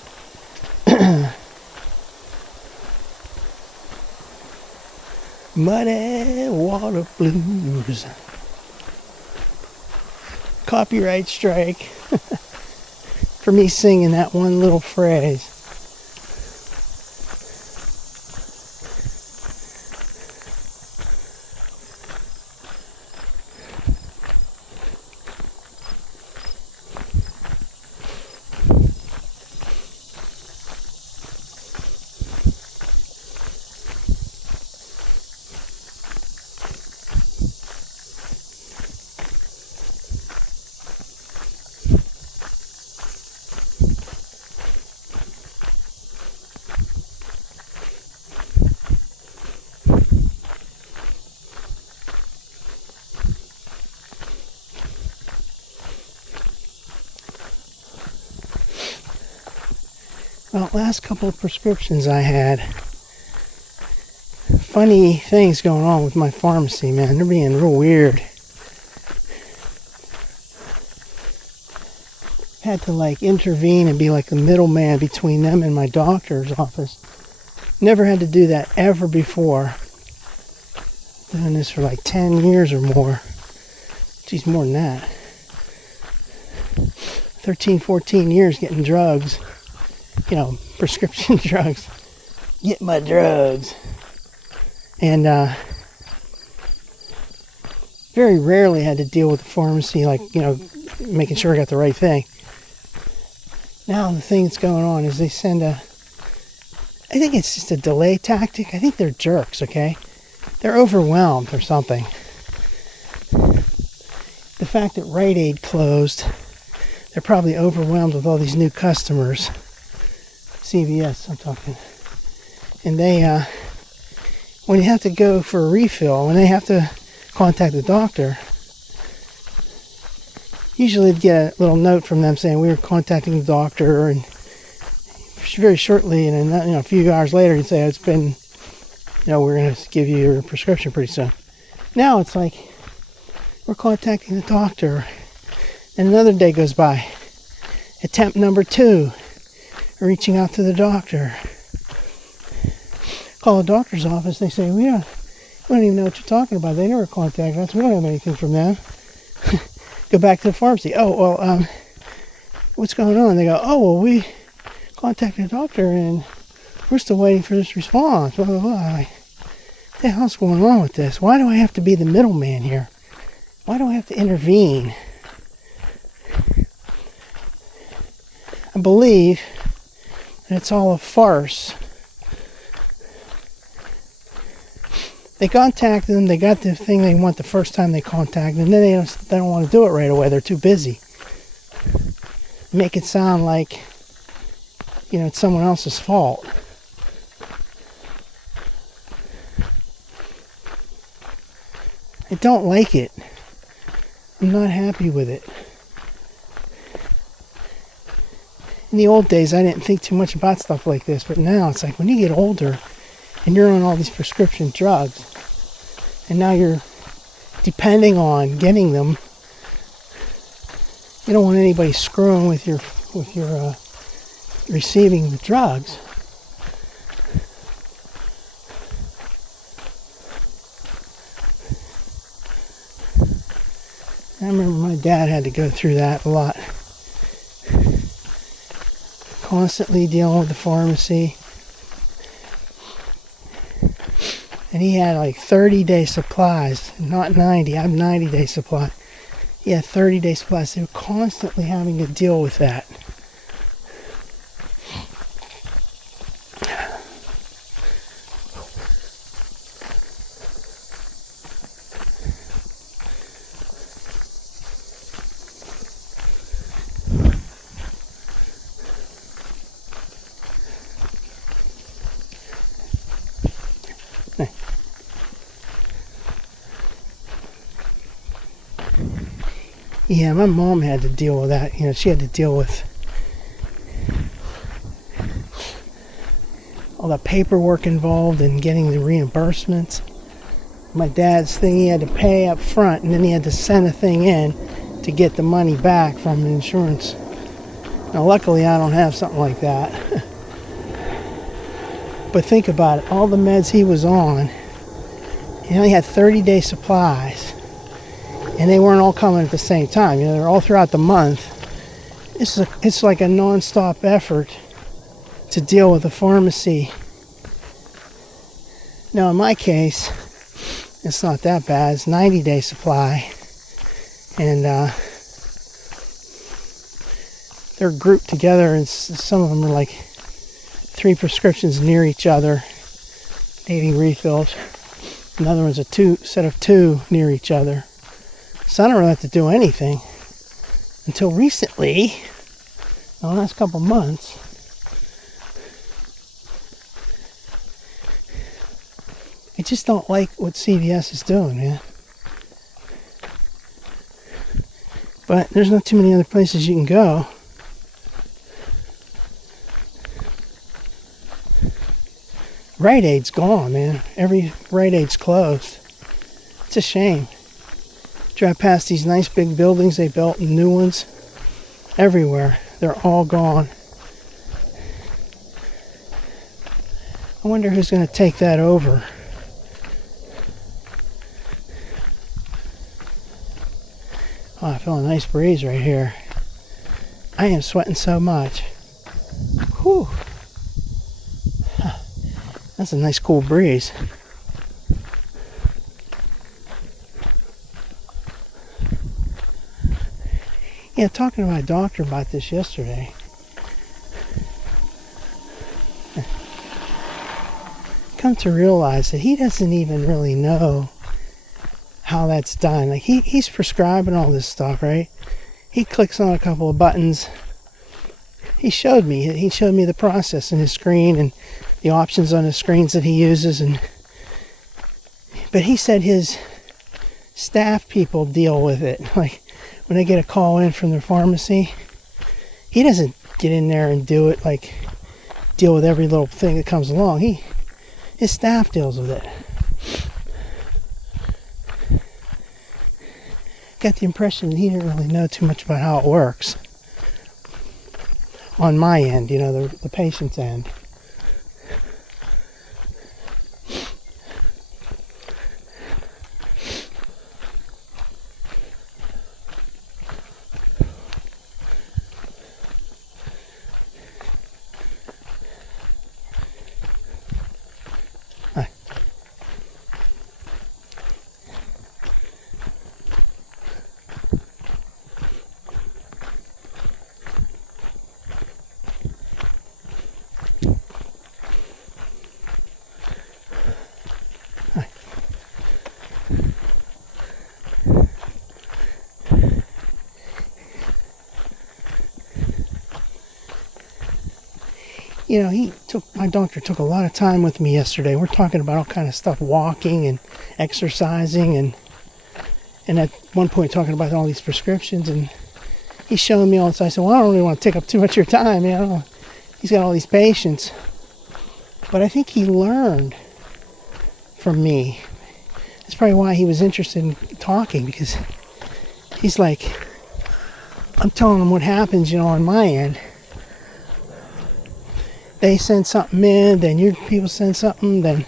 Muddy water blues. Copyright strike for me singing that one little phrase. Well, last couple of prescriptions I had. Funny things going on with my pharmacy, man. They're being real weird. Had to intervene and be like the middleman between them and my doctor's office. Never had to do that ever before. Doing this for 10 years or more. Geez, more than that. 13, 14 years getting drugs. Prescription drugs. Get my drugs. And very rarely had to deal with the pharmacy, making sure I got the right thing. Now the thing that's going on is they send I think it's just a delay tactic. I think they're jerks, okay? They're overwhelmed or something. The fact that Rite Aid closed, they're probably overwhelmed with all these new customers. CVS, I'm talking. And they, when you have to go for a refill, when they have to contact the doctor, usually they'd get a little note from them saying we were contacting the doctor, and very shortly, and then, a few hours later, you'd say it's been, we're going to give you your prescription pretty soon. Now it's like we're contacting the doctor, and another day goes by. Attempt number 2, reaching out to the doctor. Call the doctor's office. They say we don't even know what you're talking about. They never contacted us. We don't have anything from them. Go back to the pharmacy. Oh, well, what's going on? They go, oh, well, we contacted the doctor and we're still waiting for this response. Blah, blah, blah. Like, what the hell's going on with this? Why do I have to be the middleman here? Why do I have to intervene? I believe that it's all a farce. They contacted them, they got the thing they want the first time they contacted them, and then they don't want to do it right away. They're too busy. Make it sound like, it's someone else's fault. I don't like it. I'm not happy with it. In the old days, I didn't think too much about stuff like this, but now it's like when you get older and you're on all these prescription drugs, and now you're depending on getting them, you don't want anybody screwing with your receiving the drugs. I remember my dad had to go through that a lot. Constantly dealing with the pharmacy. And he had like 30-day supplies, not 90. I have 90-day supply. He had 30-day supplies. They were constantly having to deal with that. Yeah, my mom had to deal with that. She had to deal with all the paperwork involved in getting the reimbursements. My dad's thing, he had to pay up front, and then he had to send a thing in to get the money back from the insurance. Now, luckily, I don't have something like that. But think about it. All the meds he was on, he only had 30-day supplies. And they weren't all coming at the same time. They're all throughout the month. It's like a non-stop effort to deal with the pharmacy. Now, in my case, it's not that bad. It's 90-day supply. And they're grouped together, and some of them are like 3 prescriptions near each other, needing refills. Another one's a set of 2 near each other. So I don't really have to do anything until recently, in the last couple months. I just don't like what CVS is doing, man. But there's not too many other places you can go. Rite Aid's gone, man. Every Rite Aid's closed. It's a shame. Drive past these nice big buildings they built and new ones everywhere. They're all gone. I wonder who's going to take that over. Oh, I feel a nice breeze right here. I am sweating so much. Whew. That's a nice cool breeze. Yeah, talking to my doctor about this yesterday. come to realize that he doesn't even really know how that's done. Like he's prescribing all this stuff, right? He clicks on a couple of buttons. He showed me the process in his screen and the options on his screens that he uses, but he said his staff people deal with it. Like when they get a call in from their pharmacy, he doesn't get in there and do it, like deal with every little thing that comes along. His staff deals with it. Got the impression that he didn't really know too much about how it works on my end, the patient's end. My doctor took a lot of time with me yesterday. We're talking about all kind of stuff, walking and exercising, and at one point talking about all these prescriptions, and he's showing me all this. I said, well, I don't really want to take up too much of your time. He's got all these patients. But I think he learned from me. That's probably why he was interested in talking, because he's like, I'm telling him what happens, on my end. They send something in, then your people send something, then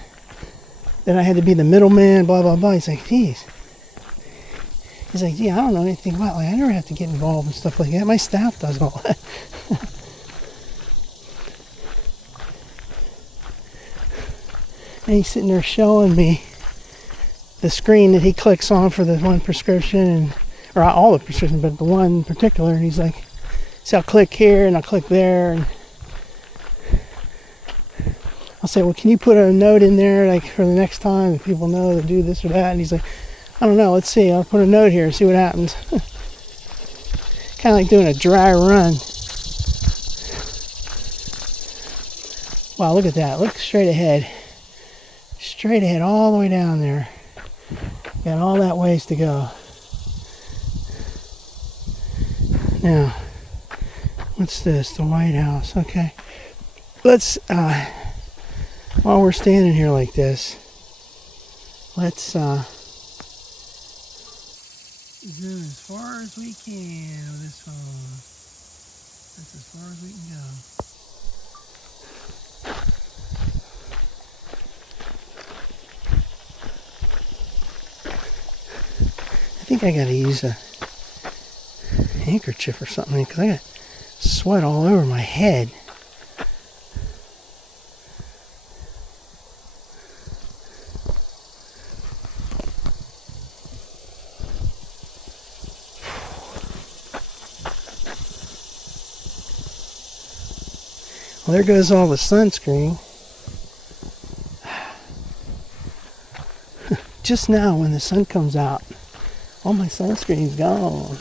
I had to be the middleman, blah, blah, blah. He's like, geez. He's like, gee, I don't know anything about it. Like, I never have to get involved in stuff like that. My staff does all that. And he's sitting there showing me the screen that he clicks on for the one prescription, or all the prescriptions, but the one in particular. And he's like, see, I'll click here and I'll click there, and I'll say, well, can you put a note in there, like, for the next time that people know to do this or that? And he's like, I don't know, let's see. I'll put a note here and see what happens. Kind of like doing a dry run. Wow, look at that. Look straight ahead. Straight ahead all the way down there. Got all that ways to go. Now, what's this? The White House. Okay. Let's, while we're standing here like this, let's zoom as far as we can with this phone. That's as far as we can go. I think I gotta use a handkerchief or something, because I got sweat all over my head. Well, there goes all the sunscreen. Just now when the sun comes out, all my sunscreen's gone.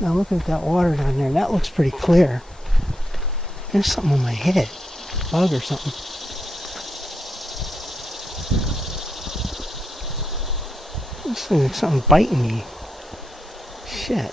Now look at that water down there. That looks pretty clear. There's something on my head. Bug or something. Looks like something biting me. Shit.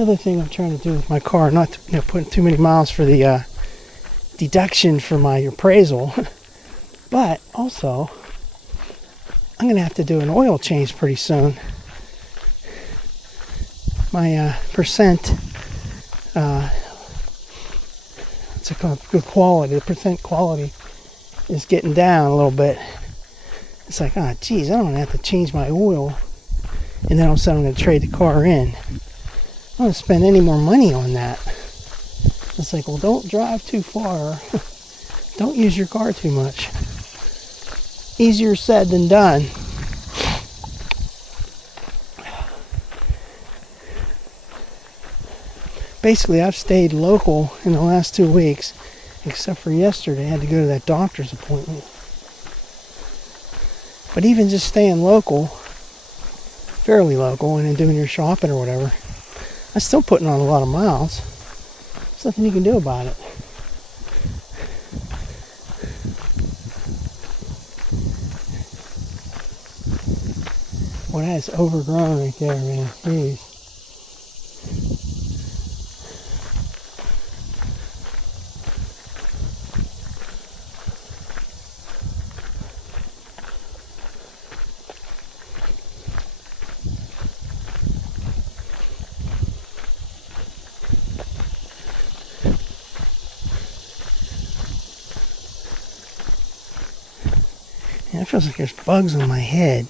The other thing I'm trying to do with my car, not to, put too many miles for the deduction for my appraisal, but also I'm going to have to do an oil change pretty soon. My percent, what's it called? Good quality. The percent quality is getting down a little bit. It's like, geez, I don't have to change my oil. And then all of a sudden I'm going to trade the car in. I don't want to spend any more money on that. It's like, well, don't drive too far. Don't use your car too much. Easier said than done. Basically, I've stayed local in the last 2 weeks, except for yesterday. I had to go to that doctor's appointment. But even just staying local, fairly local, and then doing your shopping or whatever, I'm still putting on a lot of miles. There's nothing you can do about it. Well, that is overgrown right there, man. Jeez. Yeah, it feels like there's bugs on my head.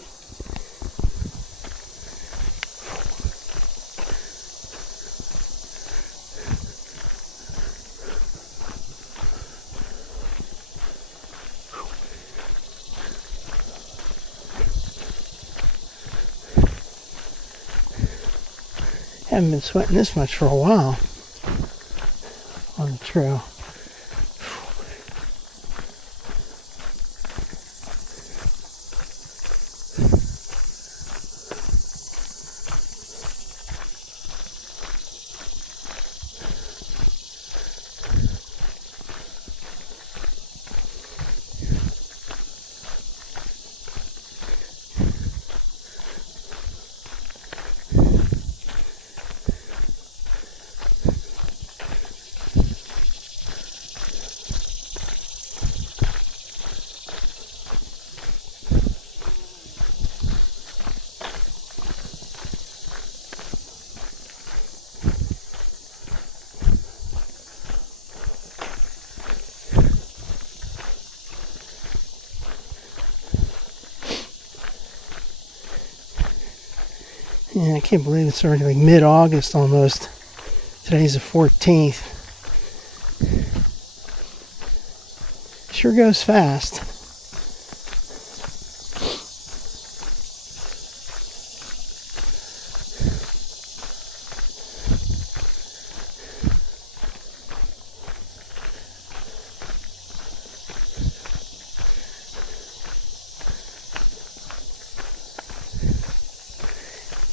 Haven't been sweating this much for a while on the trail. Yeah, I can't believe it's already like mid-August almost. Today's the 14th. Sure goes fast.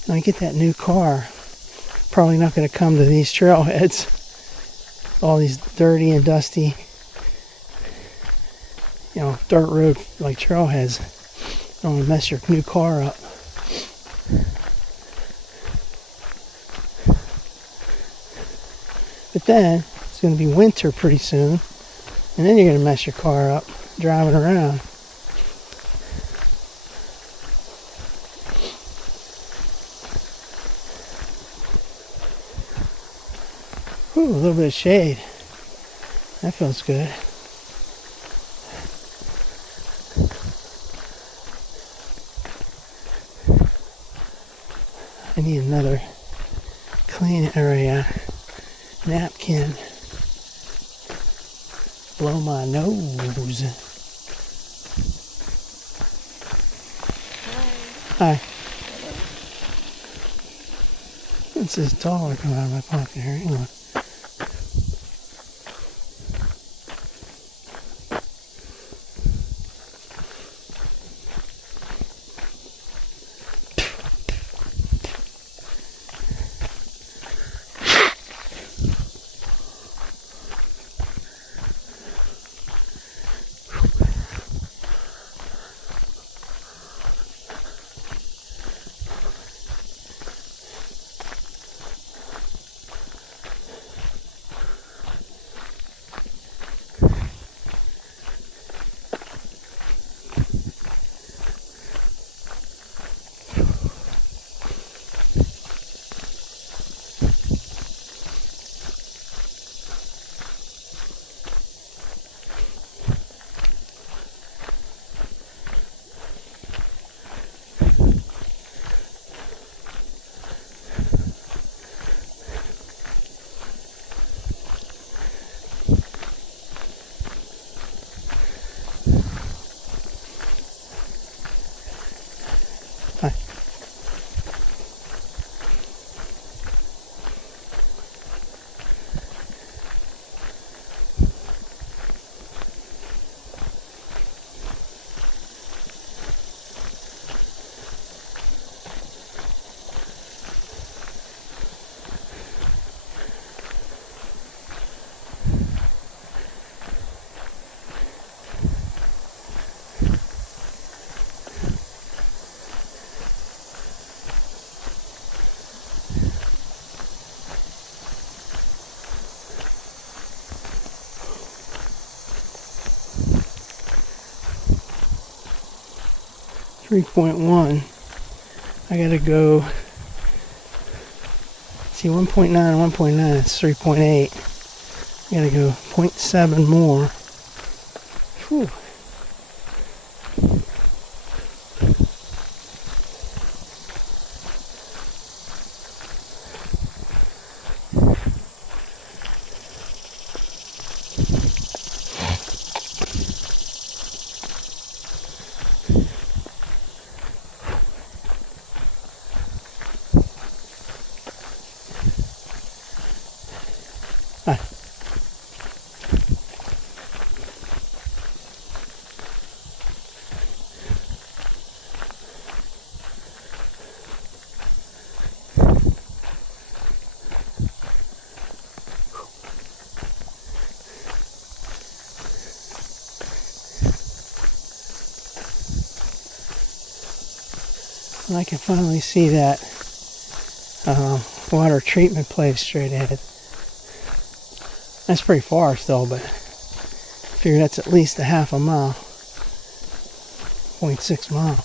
When I get that new car, probably not going to come to these trailheads. All these dirty and dusty, dirt road like trailheads. Don't want to mess your new car up. But then it's going to be winter pretty soon, and then you're going to mess your car up driving around. Ooh, a little bit of shade. That feels good. I need another clean area. Napkin. Blow my nose. Hi. This is dollar coming out of my pocket here. Hang on. 3.1. I gotta go, see, 1.9 and 1.9, it's 3.8. I gotta go 0.7 more. Whew. I can finally see that water treatment place straight ahead. That's pretty far still, but I figure that's at least a half a mile. 0.6 mile.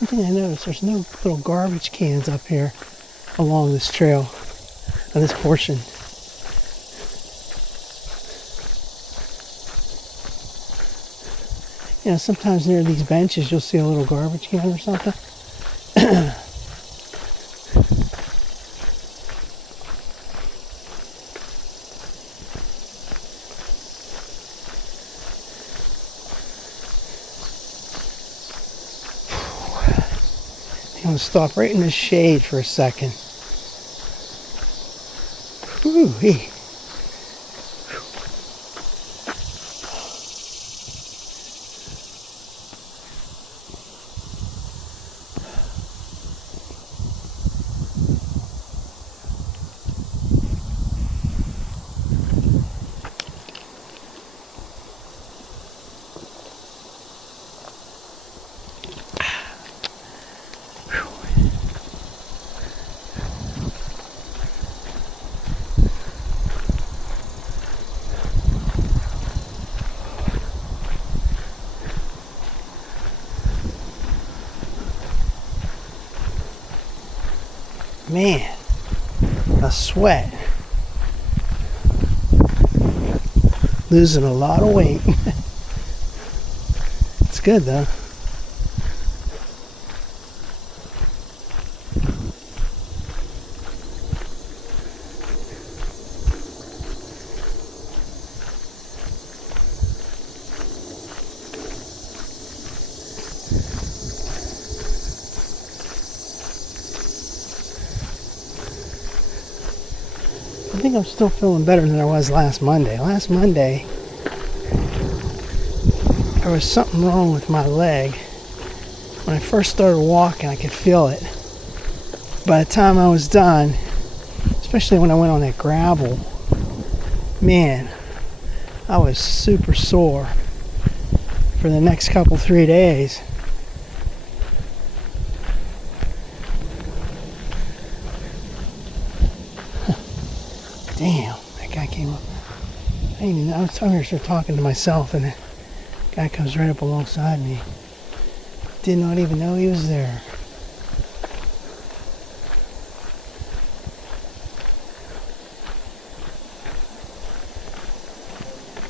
One thing I noticed, there's no little garbage cans up here along this trail, on this portion. You know, sometimes near these benches you'll see a little garbage can or something. I'm going to stop right in the shade for a second. Ooh-wee. Man, a sweat. Losing a lot of weight. It's good though. I think I'm still feeling better than I was last Monday. Last Monday, there was something wrong with my leg. When I first started walking, I could feel it. By the time I was done, especially when I went on that gravel, man, I was super sore for the next 3 days. Damn, that guy came up. I didn't even know. I was over here talking to myself, and the guy comes right up alongside me. Did not even know he was there.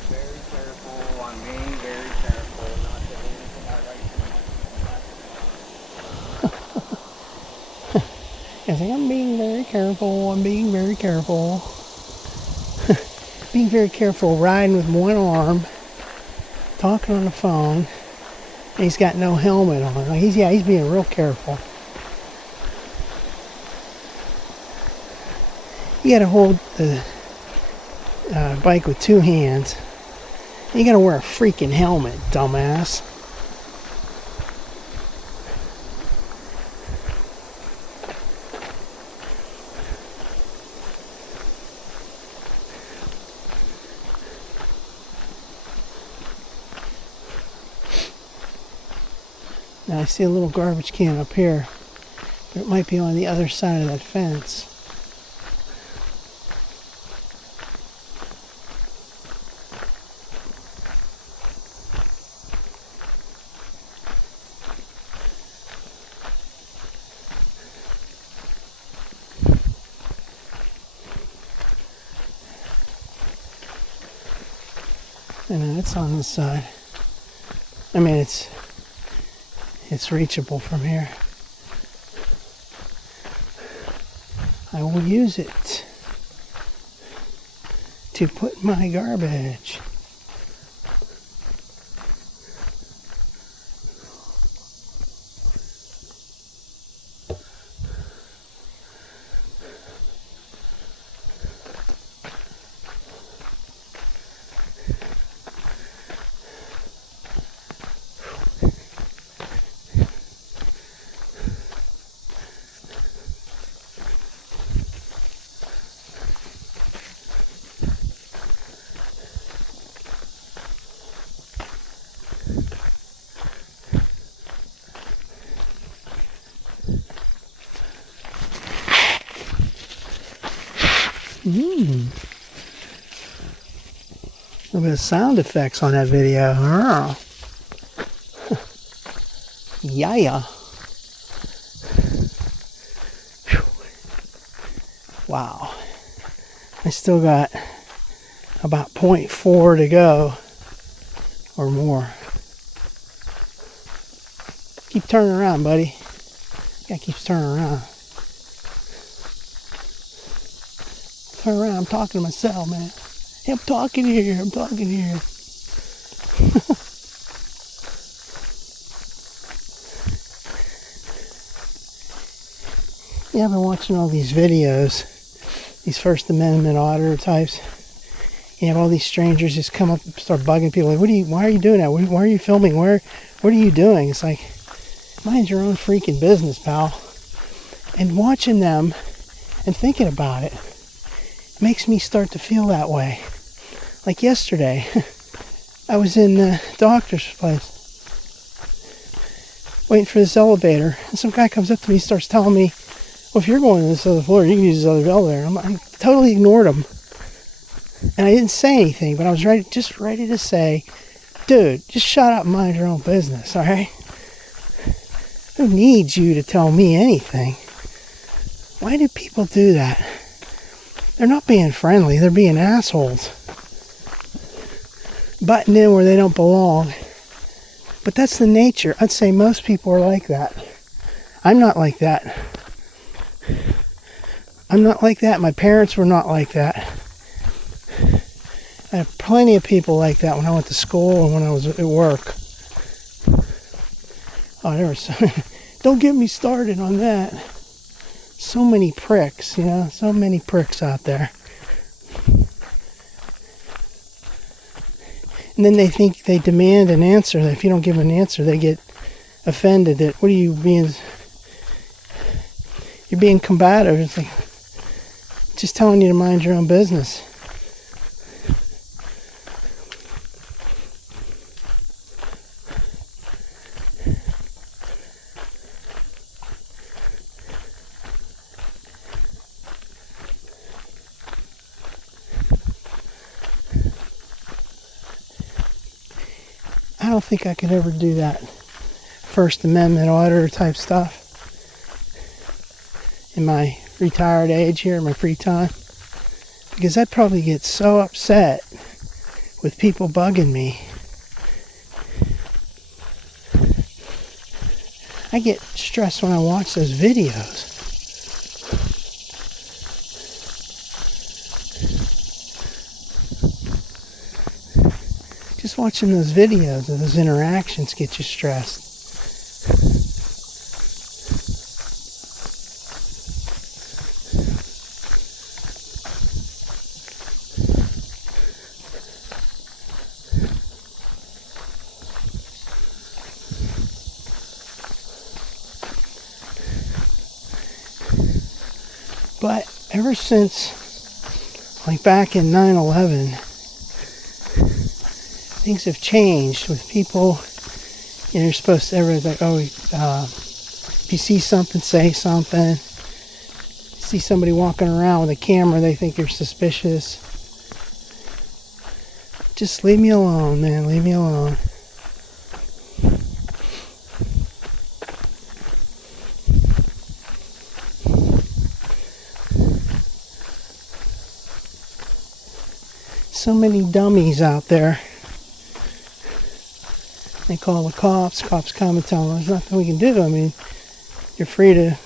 Very careful. I'm being very careful not to hit anything I write. I think I'm being very careful. I'm being very careful. Being very careful, riding with one arm, talking on the phone, and he's got no helmet on. Like he's being real careful. You gotta hold the bike with two hands. You gotta wear a freaking helmet, dumbass. Now I see a little garbage can up here, It might be on the other side of that fence. And then it's on this side. I mean, it's reachable from here. I will use it to put my garbage. A little bit of sound effects on that video. Yeah. Wow. I still got about 0.4 to go or more. Keep turning around, buddy. Yeah, keeps turning around. Turn around, I'm talking to myself, man. Hey, I'm talking here. Yeah, I've been watching all these videos, these First Amendment auditor types. You have all these strangers just come up and start bugging people. Like, why are you doing that? Why are you filming? What are you doing? It's like, mind your own freaking business, pal. And watching them and thinking about it makes me start to feel that way. Like yesterday, I was in the doctor's place, waiting for this elevator, and some guy comes up to me and starts telling me, well, if you're going to this other floor, you can use this other elevator. I totally ignored him. And I didn't say anything, but I was ready to say, dude, just shut up and mind your own business, alright? Who needs you to tell me anything? Why do people do that? They're not being friendly, they're being assholes. Butting in where they don't belong. But that's the nature. I'd say most people are like that. I'm not like that. My parents were not like that. I have plenty of people like that when I went to school and when I was at work. Oh, there was don't get me started on that. So many pricks, so many pricks out there. And then they think they demand an answer. If you don't give an answer, they get offended. That what are you being? You're being combative. It's like just telling you to mind your own business. I don't think I could ever do that First Amendment auditor type stuff in my retired age here, in my free time, because I'd probably get so upset with people bugging me. I get stressed when I watch those videos. Just watching those videos of those interactions get you stressed. But ever since, like back in 9/11, things have changed with people. You're supposed to, everybody's like, you see something, say something. See somebody walking around with a camera, they think you're suspicious. Just leave me alone, man. Leave me alone. So many dummies out there. They call the cops. Cops come and tell them there's nothing we can do. I mean, you're free to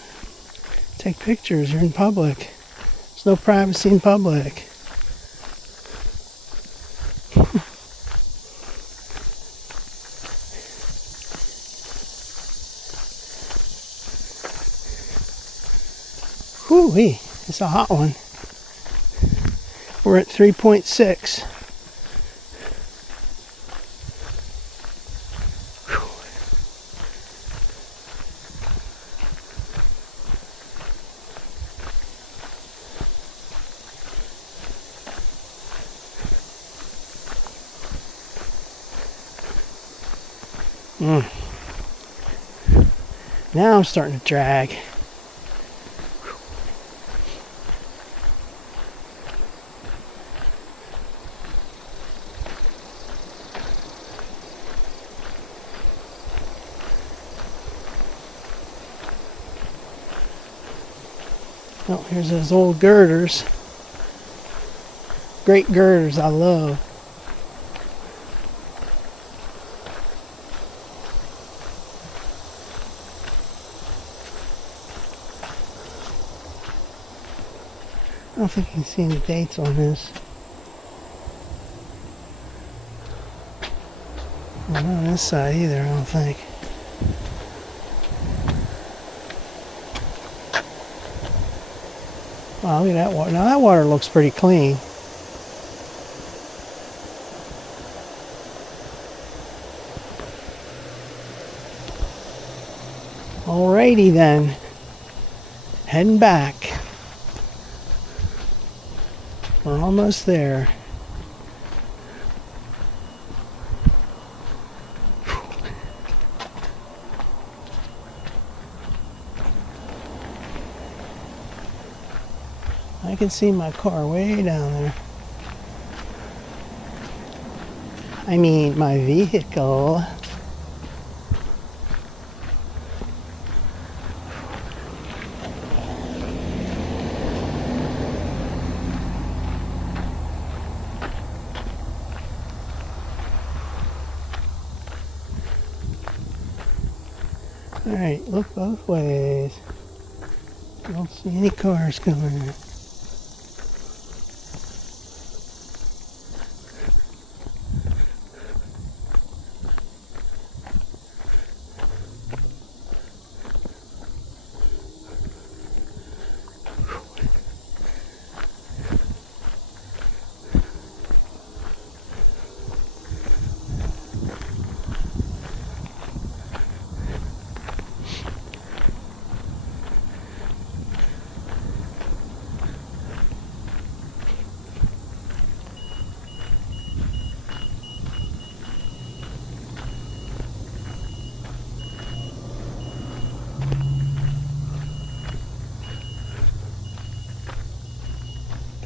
take pictures. You're in public. There's no privacy in public. Whoo-wee, it's a hot one. We're at 3.6. Now I'm starting to drag. Oh, here's those old girders. Great girders I love. I don't think you can see any dates on this. Not on this side either, I don't think. Wow, look at that water. Now that water looks pretty clean. Alrighty then. Heading back. We're almost there. I can see my car way down there. I mean, my vehicle. Alright, look both ways. Don't see any cars coming.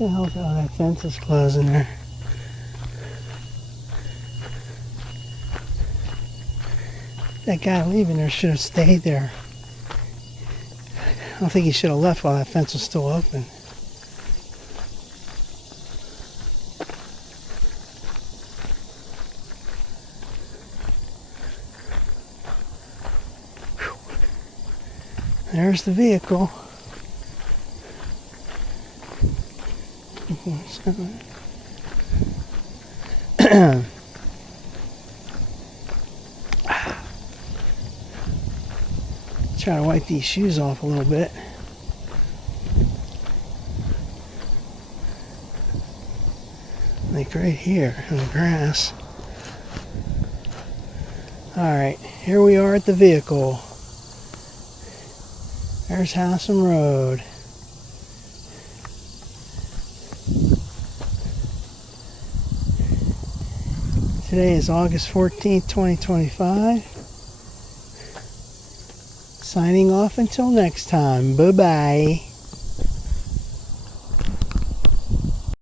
What the hell's all that fence is closing there? That guy leaving there should have stayed there. I don't think he should have left while that fence was still open. There's the vehicle. Try to wipe these shoes off a little bit. Like right here in the grass. Alright, here we are at the vehicle. There's Howsam Road. Today is August 14th, 2025. Signing off until next time. Bye-bye.